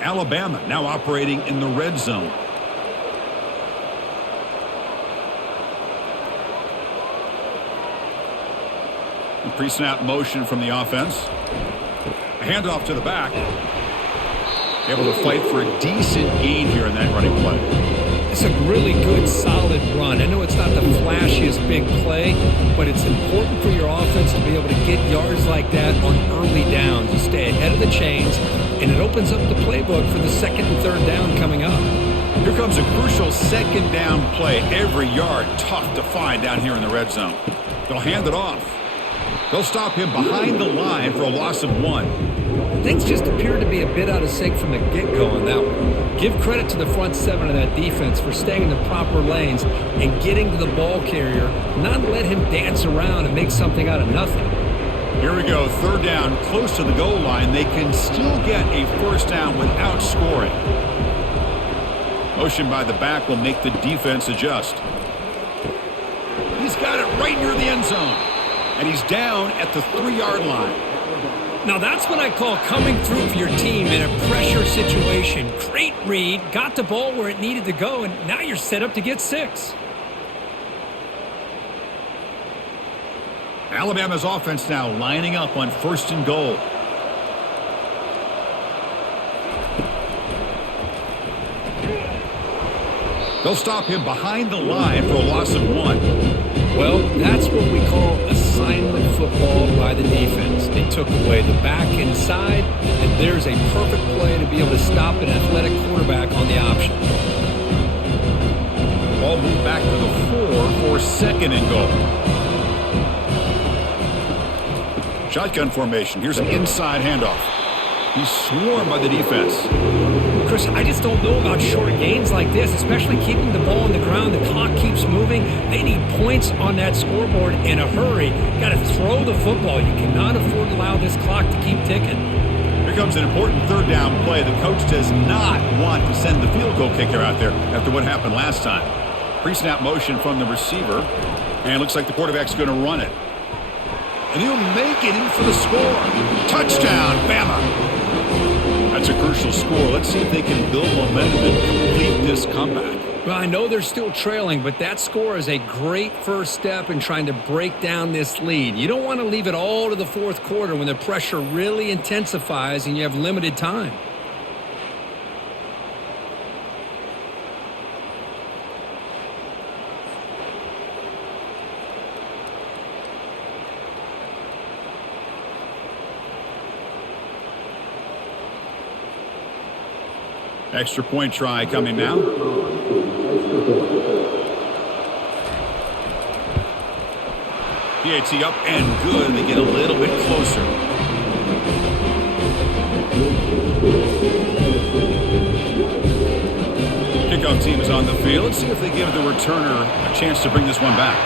Alabama now operating in the red zone. Pre-snap motion from the offense. A handoff to the back. Able to fight for a decent gain here in that running play. It's a really good, solid run. I know it's not the flashiest big play, but it's important for your offense to be able to get yards like that on early downs. You stay ahead of the chains, and it opens up the playbook for the 2nd and 3rd down coming up. Here comes a crucial 2nd down play. Every yard tough to find down here in the red zone. They'll hand it off. They'll stop him behind the line for a loss of 1. Things just appeared to be a bit out of sync from the get-go on that one. Give credit to the front 7 of that defense for staying in the proper lanes and getting to the ball carrier, not let him dance around and make something out of nothing. Here we go, 3rd down, close to the goal line. They can still get a first down without scoring. Motion by the back will make the defense adjust. He's got it right near the end zone. And he's down at the 3-yard line. Now that's what I call coming through for your team in a pressure situation. Great read, got the ball where it needed to go, and now you're set up to get 6. Alabama's offense now lining up on 1st and goal. They'll stop him behind the line for a loss of 1. Well, that's what we call assignment football by the defense. They took away the back inside, and there's a perfect play to be able to stop an athletic quarterback on the option. Ball moved back to the 4 for second and goal. Shotgun formation. Here's an inside handoff. He's swarmed by the defense. Chris, I just don't know about short gains like this, especially keeping the ball on the ground. The clock keeps moving. They need points on that scoreboard in a hurry. Got to throw the football. You cannot afford to allow this clock to keep ticking. Here comes an important third down play. The coach does not want to send the field goal kicker out there after what happened last time. Pre-snap motion from the receiver, and it looks like the quarterback's going to run it. And he'll make it in for the score. Touchdown, Bama. That's a crucial score. Let's see if they can build momentum and complete this comeback. Well, I know they're still trailing, but that score is a great first step in trying to break down this lead. You don't want to leave it all to the fourth quarter when the pressure really intensifies and you have limited time. Extra point try coming now. PAT up and good. They get a little bit closer. Kickoff team is on the field. Let's see if they give the returner a chance to bring this one back.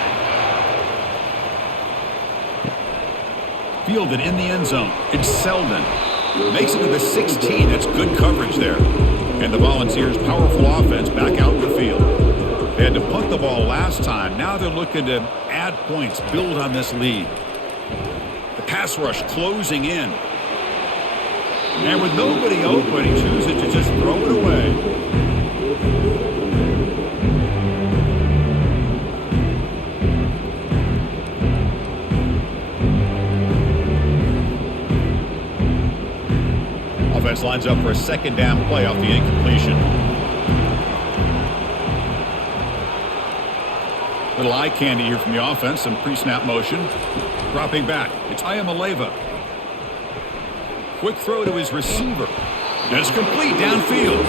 Fielded in the end zone. It's Selden. Makes it to the 16. That's good coverage there. And the Volunteers' powerful offense back out in the field. They had to punt the ball last time. Now they're looking to add points, build on this lead. The pass rush closing in. And with nobody open, he chooses to just throw it away. Offense lines up for a second down play off the incompletion. Little eye candy here from the offense. Some pre-snap motion. Dropping back. It's Ayamaleva. Quick throw to his receiver. And it's complete downfield.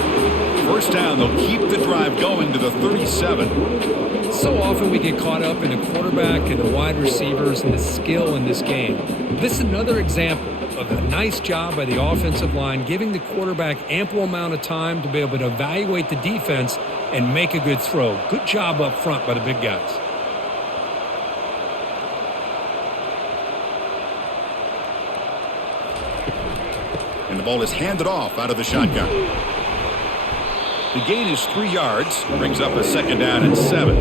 First down. They'll keep the drive going to the 37. So often we get caught up in the quarterback and the wide receivers and the skill in this game. This is another example of a nice job by the offensive line, giving the quarterback ample amount of time to be able to evaluate the defense and make a good throw. Good job up front by the big guys. And the ball is handed off out of the shotgun. The gain is 3 yards. Brings up a second down and 7.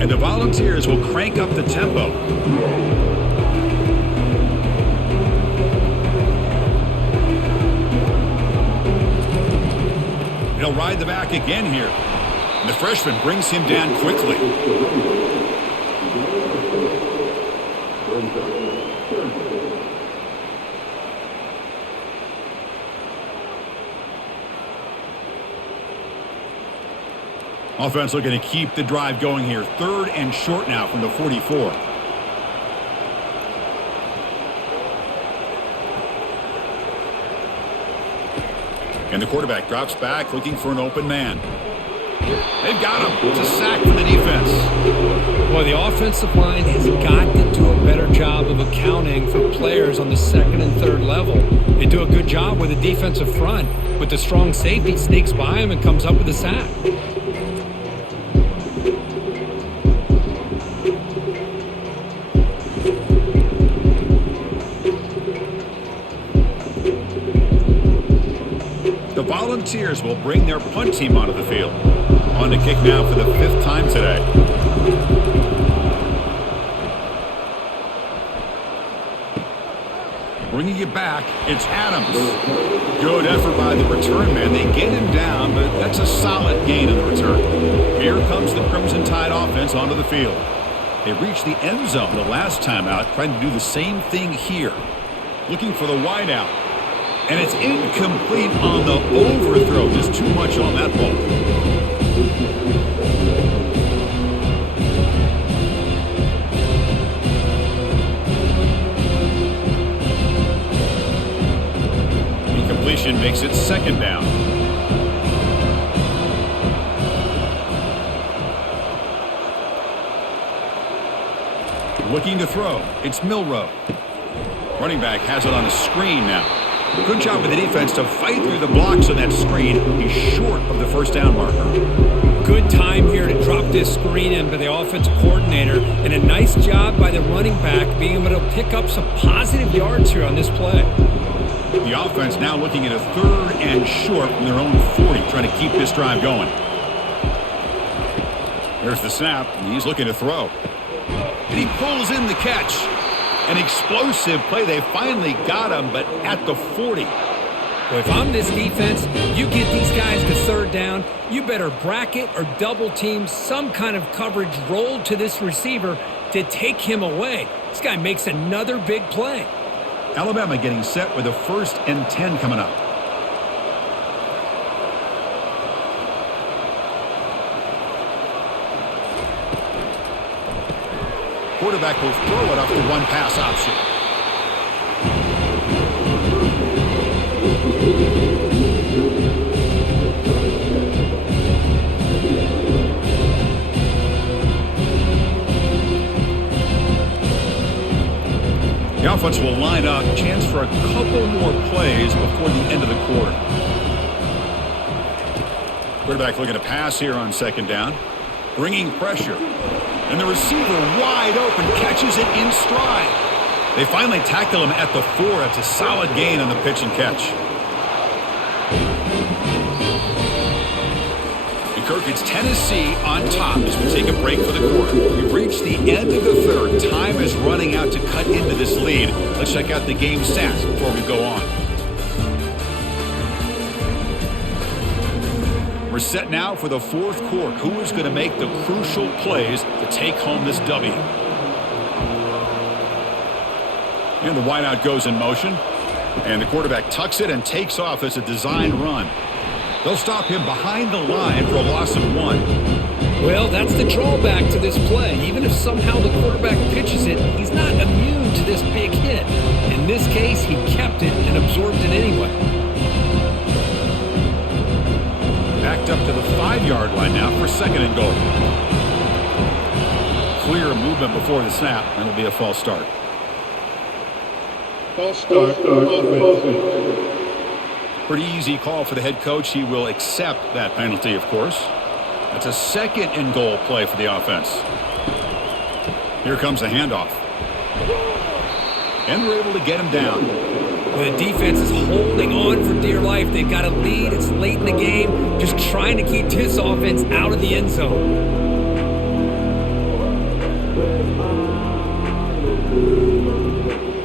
And the Volunteers will crank up the tempo. He'll ride the back again here. And the freshman brings him down quickly. Offense looking to keep the drive going here. Third and short now from the 44. And the quarterback drops back looking for an open man. They've got him. It's a sack for the defense. Well, the offensive line has got to do a better job of accounting for players on the second and third level. They do a good job with the defensive front, but the strong safety sneaks by him and comes up with a sack. The Volunteers will bring their punt team onto the field. On to kick now for the 5th time today. Bringing it back, it's Adams. Good effort by the return man. They get him down, but that's a solid gain in the return. Here comes the Crimson Tide offense onto the field. They reached the end zone the last time out, trying to do the same thing here. Looking for the wideout. And it's incomplete on the overthrow. Just too much on that ball. second down. Looking to throw. It's Milroe. Running back has it on a screen now. Good job with the defense to fight through the blocks on that screen. He's short of the first down marker. Good time here to drop this screen in by the offensive coordinator, and a nice job by the running back being able to pick up some positive yards here on this play. The offense now looking at a 3rd and short from their own 40, trying to keep this drive going. There's the snap, and he's looking to throw. And he pulls in the catch. An explosive play. They finally got him, but at the 40. Well, if I'm this defense, you get these guys to 3rd down, you better bracket or double team some kind of coverage rolled to this receiver to take him away. This guy makes another big play. Alabama getting set with a 1st and 10 coming up. Quarterback will throw it off the one pass option. The offense will line up, chance for a couple more plays before the end of the quarter. Quarterback looking to pass here on 2nd down. Bringing pressure. And the receiver wide open, catches it in stride. They finally tackle him at the 4. It's a solid gain on the pitch and catch. And Kirk, it's Tennessee on top as we take a break for the quarter. We've reached the end of the 3rd. Time is running out to cut into this lead. Let's check out the game stats before we go on. We're set now for the 4th quarter. Who is going to make the crucial plays to take home this W? And the wideout goes in motion. And the quarterback tucks it and takes off as a design run. They'll stop him behind the line for a loss of 1. Well, that's the drawback to this play. Even if somehow the quarterback pitches it, he's not immune to this big hit. In this case, he kept it and absorbed it anyway. Backed up to the 5-yard line now for 2nd and goal. Clear movement before the snap, and it'll be a false start. False start. Offense. Pretty easy call for the head coach. He will accept that penalty, of course. That's a 2nd and goal play for the offense. Here comes the handoff. And we're able to get him down. The defense is holding on for dear life. They've got a lead. It's late in the game. Just trying to keep this offense out of the end zone.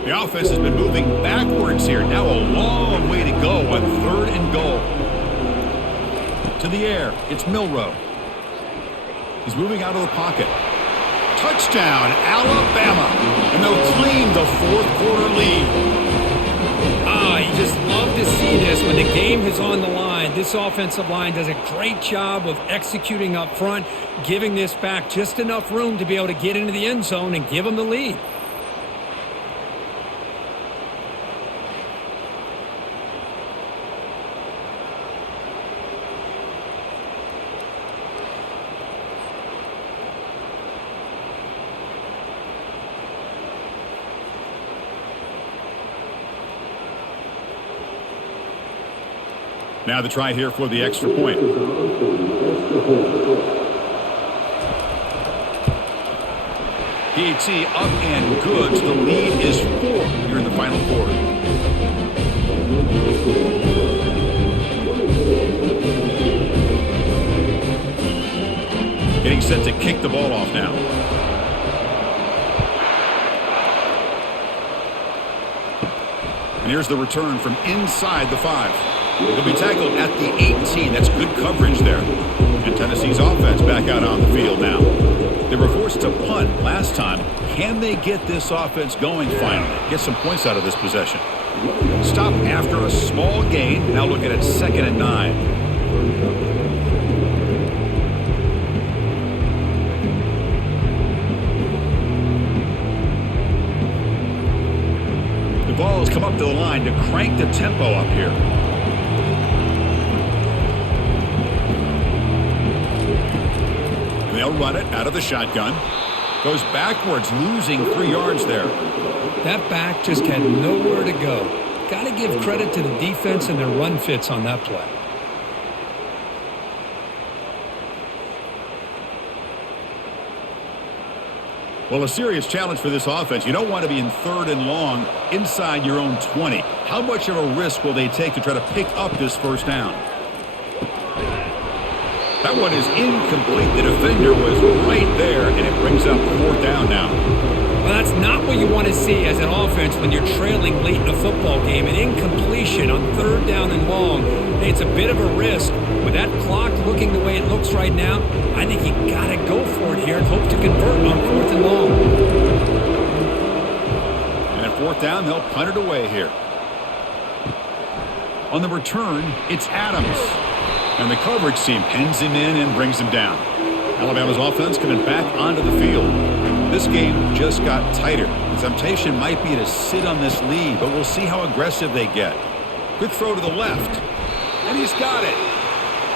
The offense has been moving backwards here. Now a long way to go on 3rd and goal. To the air. It's Milroe. He's moving out of the pocket. Touchdown, Alabama. And they'll claim the 4th quarter lead. You just love to see this when the game is on the line. This offensive line does a great job of executing up front, giving this back just enough room to be able to get into the end zone and give them the lead. Now the try here for the extra point. PAT up and good. So the lead is 4 here in the final quarter. Getting set to kick the ball off now. And here's the return from inside the 5. He'll be tackled at the 18. That's good coverage there. And Tennessee's offense back out on the field now. They were forced to punt last time. Can they get this offense going finally? Get some points out of this possession. Stop after a small gain. Now looking at 2nd and 9. The ball has come up to the line to crank the tempo up here. They'll run it out of the shotgun. Goes backwards, losing 3 yards there. That back just had nowhere to go. Got to give credit to the defense and their run fits on that play. Well, a serious challenge for this offense. You don't want to be in 3rd and long inside your own 20. How much of a risk will they take to try to pick up this first down? That one is incomplete. The defender was right there, and it brings up 4th down now. Well, that's not what you want to see as an offense when you're trailing late in a football game. An incompletion on 3rd down and long. Hey, it's a bit of a risk. With that clock looking the way it looks right now, I think you got to go for it here and hope to convert on 4th and long. And at 4th down, they'll punt it away here. On the return, it's Adams. And the coverage team pens him in and brings him down. Alabama's offense coming back onto the field. This game just got tighter. The temptation might be to sit on this lead, but we'll see how aggressive they get. Quick throw to the left. And he's got it.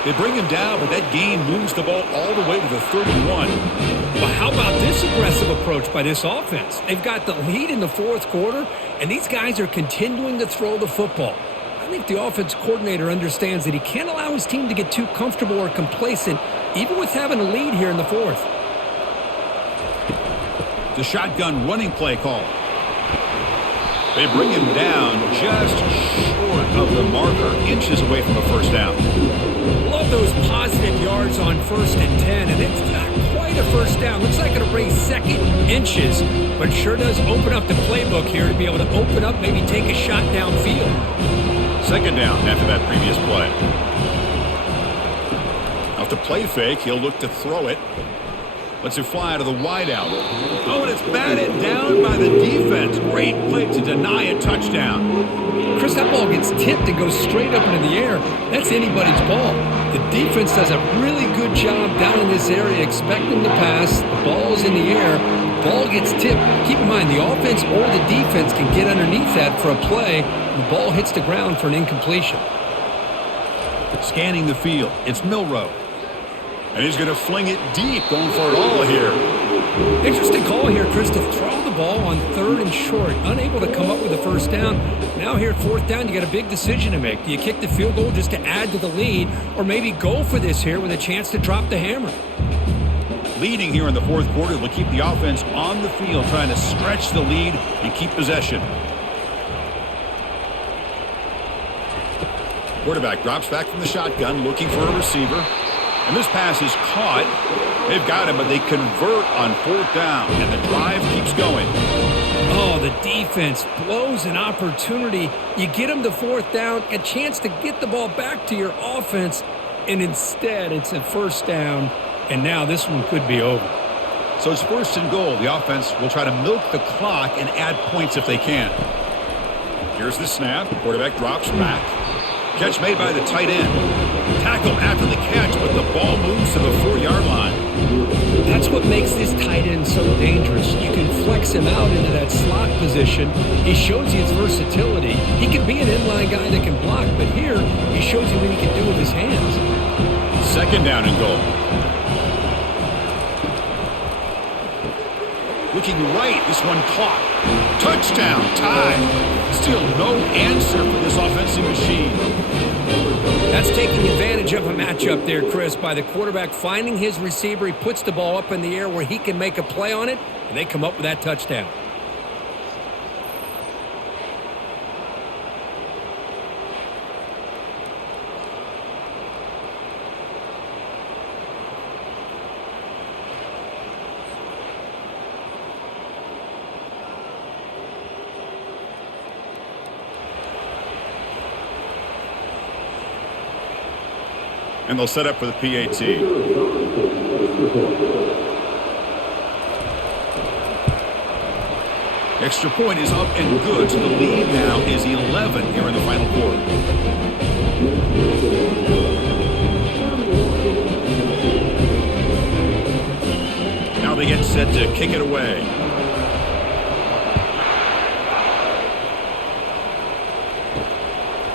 They bring him down, but that gain moves the ball all the way to the 31. Well, how about this aggressive approach by this offense? They've got the lead in the 4th quarter, and these guys are continuing to throw the football. I think the offense coordinator understands that he can't allow his team to get too comfortable or complacent, even with having a lead here in the 4th. The shotgun running play call. They bring him down just short of the marker, inches away from a first down. Love those positive yards on 1st and 10, and it's not quite a first down. Looks like it'll bring 2nd inches, but sure does open up the playbook here to be able to open up, maybe take a shot downfield. 2nd down after that previous play. Off the play fake, he'll look to throw it. Lets it fly to the wideout. Oh, and it's batted down by the defense. Great play to deny a touchdown. Chris, that ball gets tipped and goes straight up into the air. That's anybody's ball. The defense does a really good job down in this area expecting the pass. The ball's in the air. Ball gets tipped. Keep in mind, the offense or the defense can get underneath that for a play. The ball hits the ground for an incompletion. Scanning the field, it's Milroe. And he's going to fling it deep, going for it all here. Interesting call here, Chris, to throw the ball on 3rd and short. Unable to come up with a first down. Now here at 4th down, you got a big decision to make. Do you kick the field goal just to add to the lead, or maybe go for this here with a chance to drop the hammer? Leading here in the 4th quarter will keep the offense on the field, trying to stretch the lead and keep possession. Quarterback drops back from the shotgun, looking for a receiver. And this pass is caught. They've got him, but they convert on 4th down, and the drive keeps going. Oh, the defense blows an opportunity. You get them to 4th down, a chance to get the ball back to your offense, and instead it's a first down, and now this one could be over. So it's 1st and goal. The offense will try to milk the clock and add points if they can. Here's the snap. Quarterback drops back. Catch made by the tight end. Tackle after the catch, but the ball moves to the 4-yard line. That's what makes this tight end so dangerous. You can flex him out into that slot position. He shows you his versatility. He can be an inline guy that can block, but here he shows you what he can do with his hands. 2nd down and goal. Looking right, this one caught. Touchdown, tie. Still no answer for this offensive machine. That's taking advantage of a matchup there, Chris, by the quarterback finding his receiver. He puts the ball up in the air where he can make a play on it, and they come up with that touchdown. And they'll set up for the PAT. Extra point is up and good, so the lead now is 11 here in the final quarter. Now they get set to kick it away.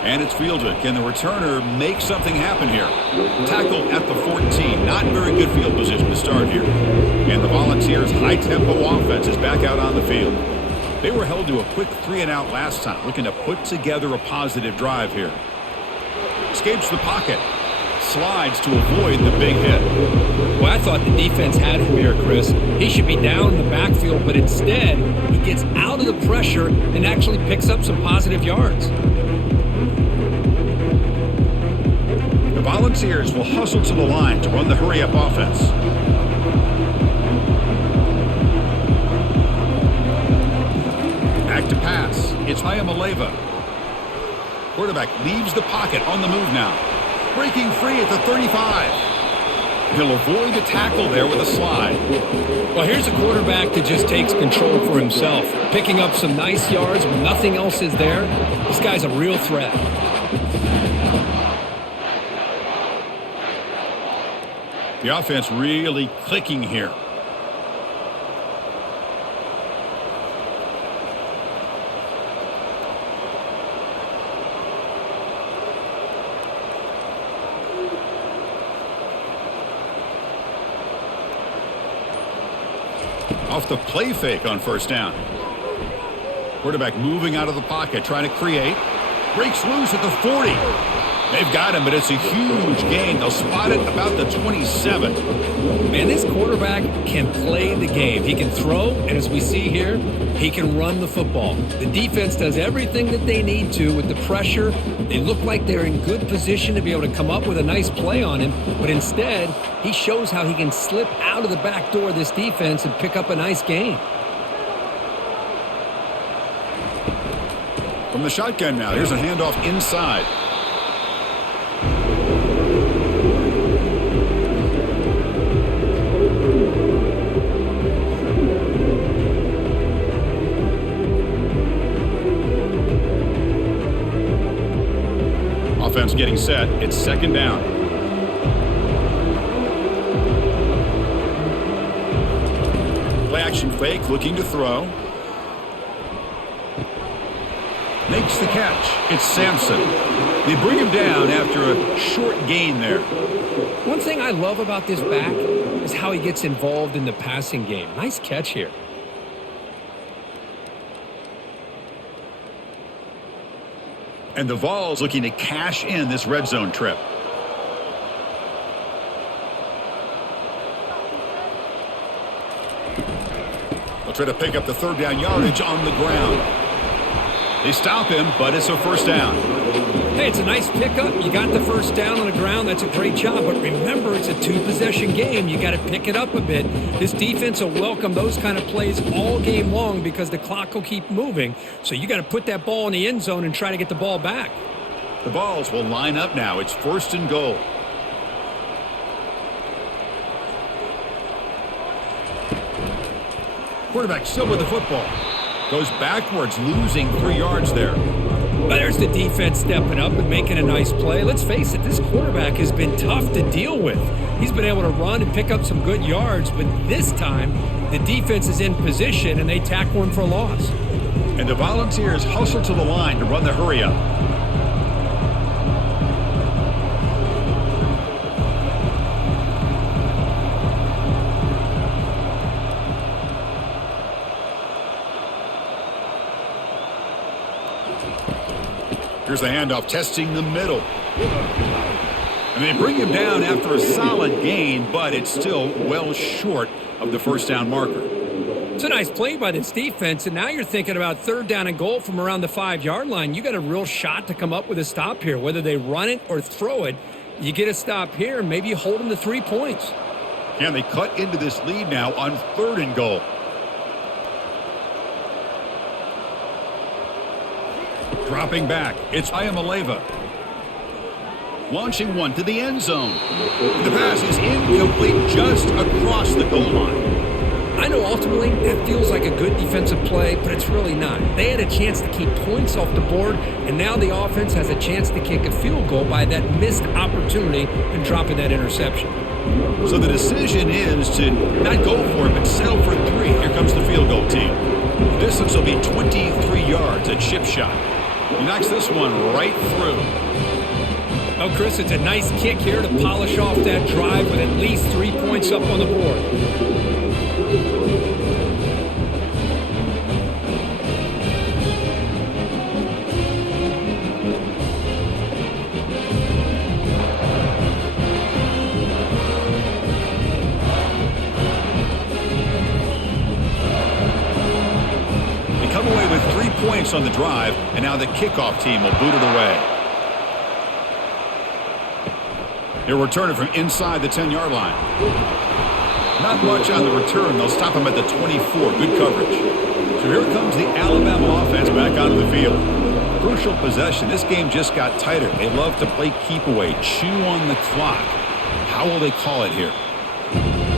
And it's fielded. Can the returner make something happen here? Tackle at the 14. Not very good field position to start here. And the Volunteers' high-tempo offense is back out on the field. They were held to a quick 3-and-out last time, looking to put together a positive drive here. Escapes the pocket. Slides to avoid the big hit. Well, I thought the defense had him here, Chris. He should be down in the backfield, but instead, he gets out of the pressure and actually picks up some positive yards. The Volunteers will hustle to the line to run the hurry-up offense. Back to pass. It's Ayamaleva. Quarterback leaves the pocket on the move now. Breaking free at the 35. He'll avoid the tackle there with a slide. Well, here's a quarterback that just takes control for himself, picking up some nice yards when nothing else is there. This guy's a real threat. The offense really clicking here. Off the play fake on first down. Quarterback moving out of the pocket, trying to create. Breaks loose at the 40. They've got him, but it's a huge gain. They'll spot it about the 27. Man, this quarterback can play the game. He can throw, and as we see here, he can run the football. The defense does everything that they need to with the pressure. They look like they're in good position to be able to come up with a nice play on him, but instead, he shows how he can slip out of the back door of this defense and pick up a nice gain. From the shotgun now, here's a handoff inside. Offense getting set. It's second down. Play action fake, looking to throw. Makes the catch. It's Sampson. They bring him down after a short gain there. One thing I love about this back is how he gets involved in the passing game. Nice catch here. And the Vols looking to cash in this red zone trip. They'll try to pick up the third down yardage on the ground. They stop him, but it's a first down. Hey, it's a nice pickup. You got the first down on the ground. That's a great job. But remember, it's a two-possession game. You got to pick it up a bit. This defense will welcome those kind of plays all game long because the clock will keep moving. So you got to put that ball in the end zone and try to get the ball back. The Vols will line up now. It's first and goal. Quarterback still with the football. Goes backwards, losing 3 yards there. But there's the defense stepping up and making a nice play. Let's face it, this quarterback has been tough to deal with. He's been able to run and pick up some good yards, but this time the defense is in position and they tackle him for a loss. And the Volunteers hustle to the line to run the hurry-up. Here's the handoff, testing the middle. And they bring him down after a solid gain, but it's still well short of the first down marker. It's a nice play by this defense, and now you're thinking about third down and goal from around the 5-yard line. You got a real shot to come up with a stop here. Whether they run it or throw it, you get a stop here, and maybe you hold them to 3 points. And they cut into this lead now on third and goal. Dropping back, it's Ayamaleva. Launching one to the end zone. The pass is incomplete just across the goal line. I know ultimately that feels like a good defensive play, but it's really not. They had a chance to keep points off the board, and now the offense has a chance to kick a field goal by that missed opportunity and dropping that interception. So the decision is to not go for it, but settle for 3. Here comes the field goal team. The distance will be 23 yards, a chip shot. He knocks this one right through. Oh, Chris, it's a nice kick here to polish off that drive with at least 3 points up on the board. They come away with 3 points on the drive, and now the kickoff team will boot it away. He'll return it from inside the 10-yard line. Not much on the return. They'll stop him at the 24. Good coverage. So here comes the Alabama offense back onto the field. Crucial possession. This game just got tighter. They love to play keep away, chew on the clock. How will they call it here?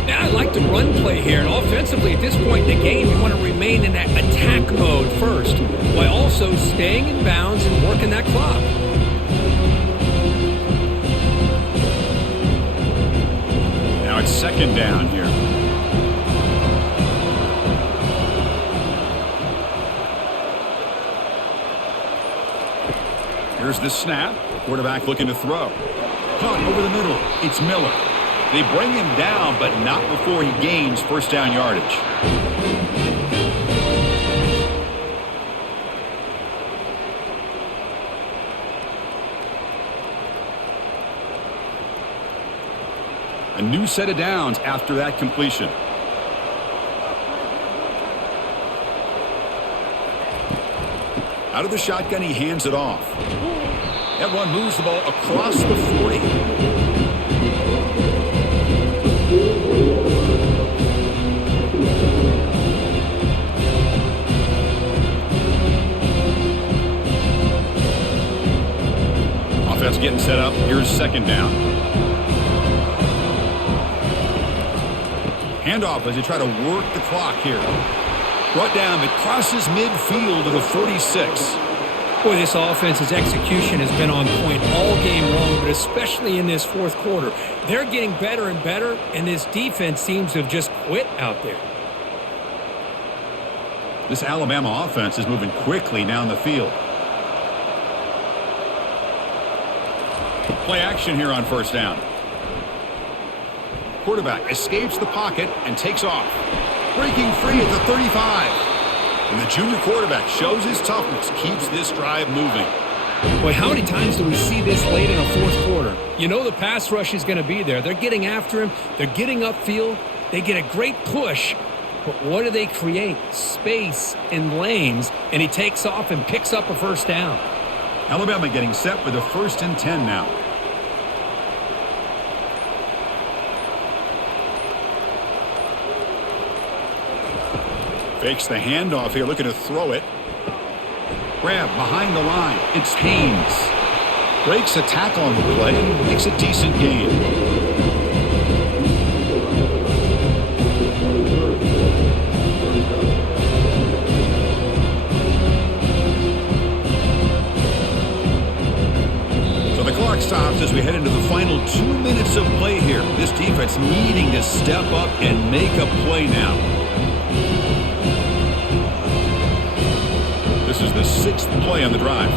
Yeah, I like the run play here. And offensively, at this point in the game, you want to remain in that attack mode first, while also staying in bounds and working that clock. Now it's second down here. Here's the snap. Quarterback looking to throw. Caught over the middle. It's Miller. They bring him down, but not before he gains first down yardage. A new set of downs after that completion. Out of the shotgun, he hands it off. That one moves the ball across the 40. Offense getting set up. Here's second down. Handoff as they try to work the clock here. Brought down, it crosses midfield to the 46. Boy, this offense's execution has been on point all game long, but especially in this fourth quarter. They're getting better and better, and this defense seems to have just quit out there. This Alabama offense is moving quickly down the field. Play action here on first down. Quarterback escapes the pocket and takes off. Breaking free at the 35. And the junior quarterback shows his toughness, keeps this drive moving. Boy, how many times do we see this late in a fourth quarter? You know the pass rush is going to be there. They're getting after him. They're getting upfield. They get a great push. But what do they create? Space and lanes. And he takes off and picks up a first down. Alabama getting set with a 1st and 10 now. Fakes the handoff here, looking to throw it. Grab behind the line. It's Haynes. Breaks a tackle on the play and makes a decent gain. So the clock stops as we head into the final 2 minutes of play here. This defense needing to step up and make a play now. This is the 6th play on the drive.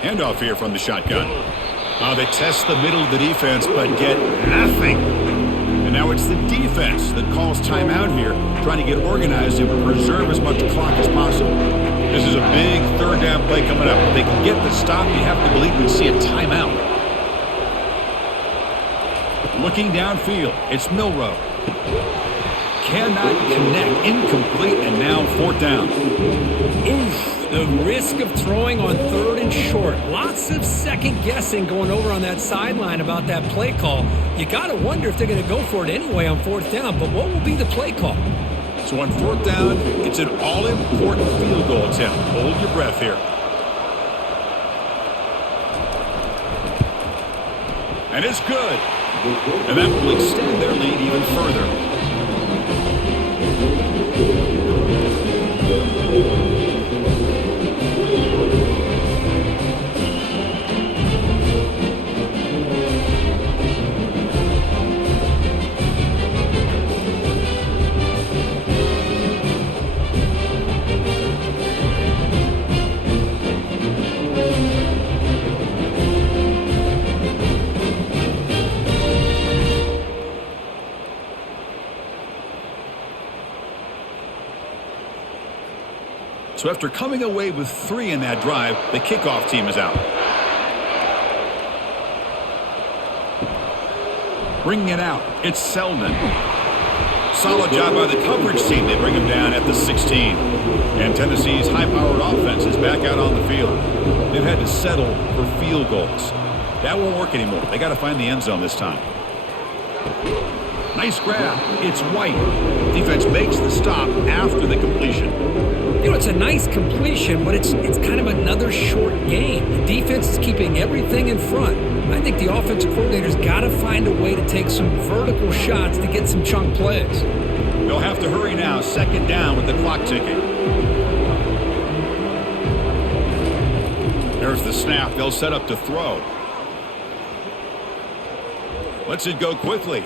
Handoff here from the shotgun. They test the middle of the defense, but get nothing. And now it's the defense that calls timeout here, trying to get organized and preserve as much clock as possible. This is a big third down play coming up. If they can get the stop, you have to believe we see a timeout. Looking downfield, it's Milrow. Cannot connect, incomplete, and now fourth down. Oof, the risk of throwing on 3rd and short. Lots of second guessing going over on that sideline about that play call. You got to wonder if they're going to go for it anyway on 4th down, but what will be the play call? So on 4th down, it's an all-important field goal attempt. Hold your breath here. And it's good. And that will extend their lead even further. So after coming away with 3 in that drive, the kickoff team is out. Bringing it out, it's Selden. Solid job by the coverage team. They bring him down at the 16. And Tennessee's high-powered offense is back out on the field. They've had to settle for field goals. That won't work anymore. They got to find the end zone this time. Nice grab. It's White. Defense makes the stop after the completion. You know, it's a nice completion, but it's kind of another short game. The defense is keeping everything in front. I think the offensive coordinator's got to find a way to take some vertical shots to get some chunk plays. They'll have to hurry now. Second down with the clock ticking. There's the snap. They'll set up to throw. Lets it go quickly.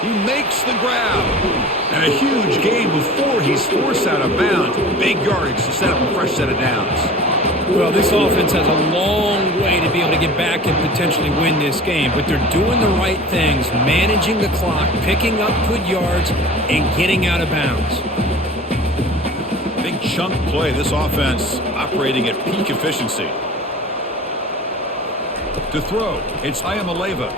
He makes the grab. And a huge gain before he's forced out of bounds. Big yardage to set up a fresh set of downs. Well, this offense has a long way to be able to get back and potentially win this game, but they're doing the right things, managing the clock, picking up good yards, and getting out of bounds. Big chunk play. This offense operating at peak efficiency. To throw, it's Ayamaleva.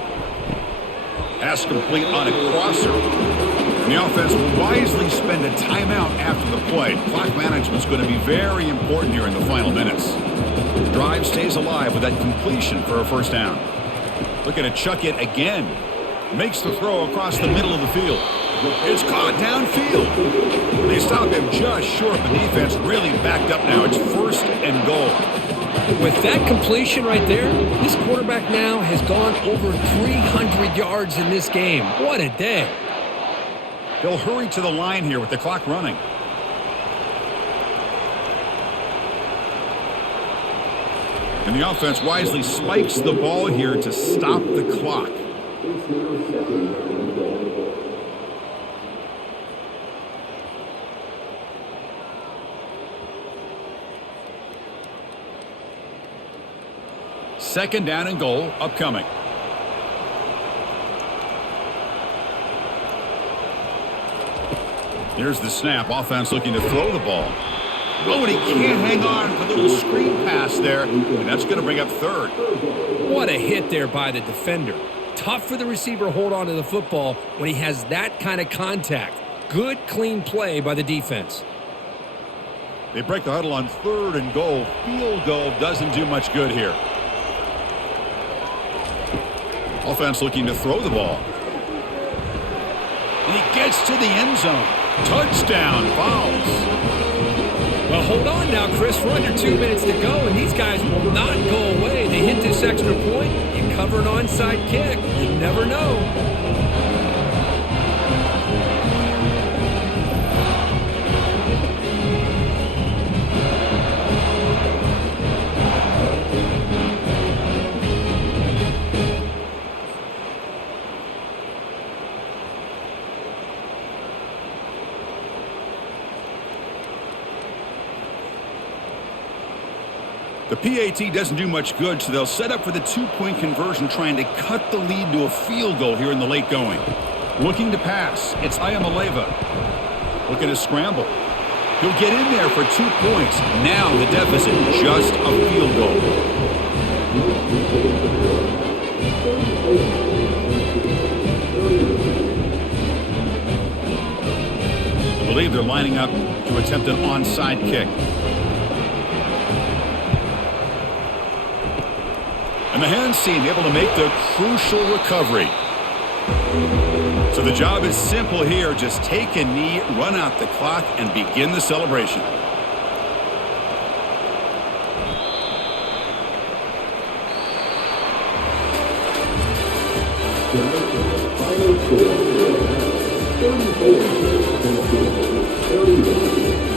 Pass complete on a crosser. And the offense will wisely spend a timeout after the play. Clock management is going to be very important here in the final minutes. The drive stays alive with that completion for a first down. Looking to chuck it again. Makes the throw across the middle of the field. It's caught downfield. They stop him just short. The defense really backed up now. It's 1st and goal. With that completion right there, this quarterback now has gone over 300 yards in this game. What a day. They'll hurry to the line here with the clock running. And the offense wisely spikes the ball here to stop the clock. Second down and goal upcoming. Here's the snap. Offense looking to throw the ball. Oh, and he can't hang on for the little screen pass there. And that's going to bring up 3rd. What a hit there by the defender. Tough for the receiver to hold on to the football when he has that kind of contact. Good, clean play by the defense. They break the huddle on 3rd and goal. Field goal doesn't do much good here. Offense looking to throw the ball. And he gets to the end zone. Touchdown, Fowles. Well, hold on now, Chris. We're under 2 minutes to go, and these guys will not go away. They hit this extra point. You cover an onside kick. You never know. The PAT doesn't do much good, so they'll set up for the 2-point conversion, trying to cut the lead to a field goal here in the late going. Looking to pass, it's Ayamaleva. Looking to scramble. He'll get in there for 2 points. Now the deficit, just a field goal. I believe they're lining up to attempt an onside kick. And the hands team able to make the crucial recovery. So the job is simple here. Just take a knee, run out the clock, and begin the celebration. Final score, 34-34.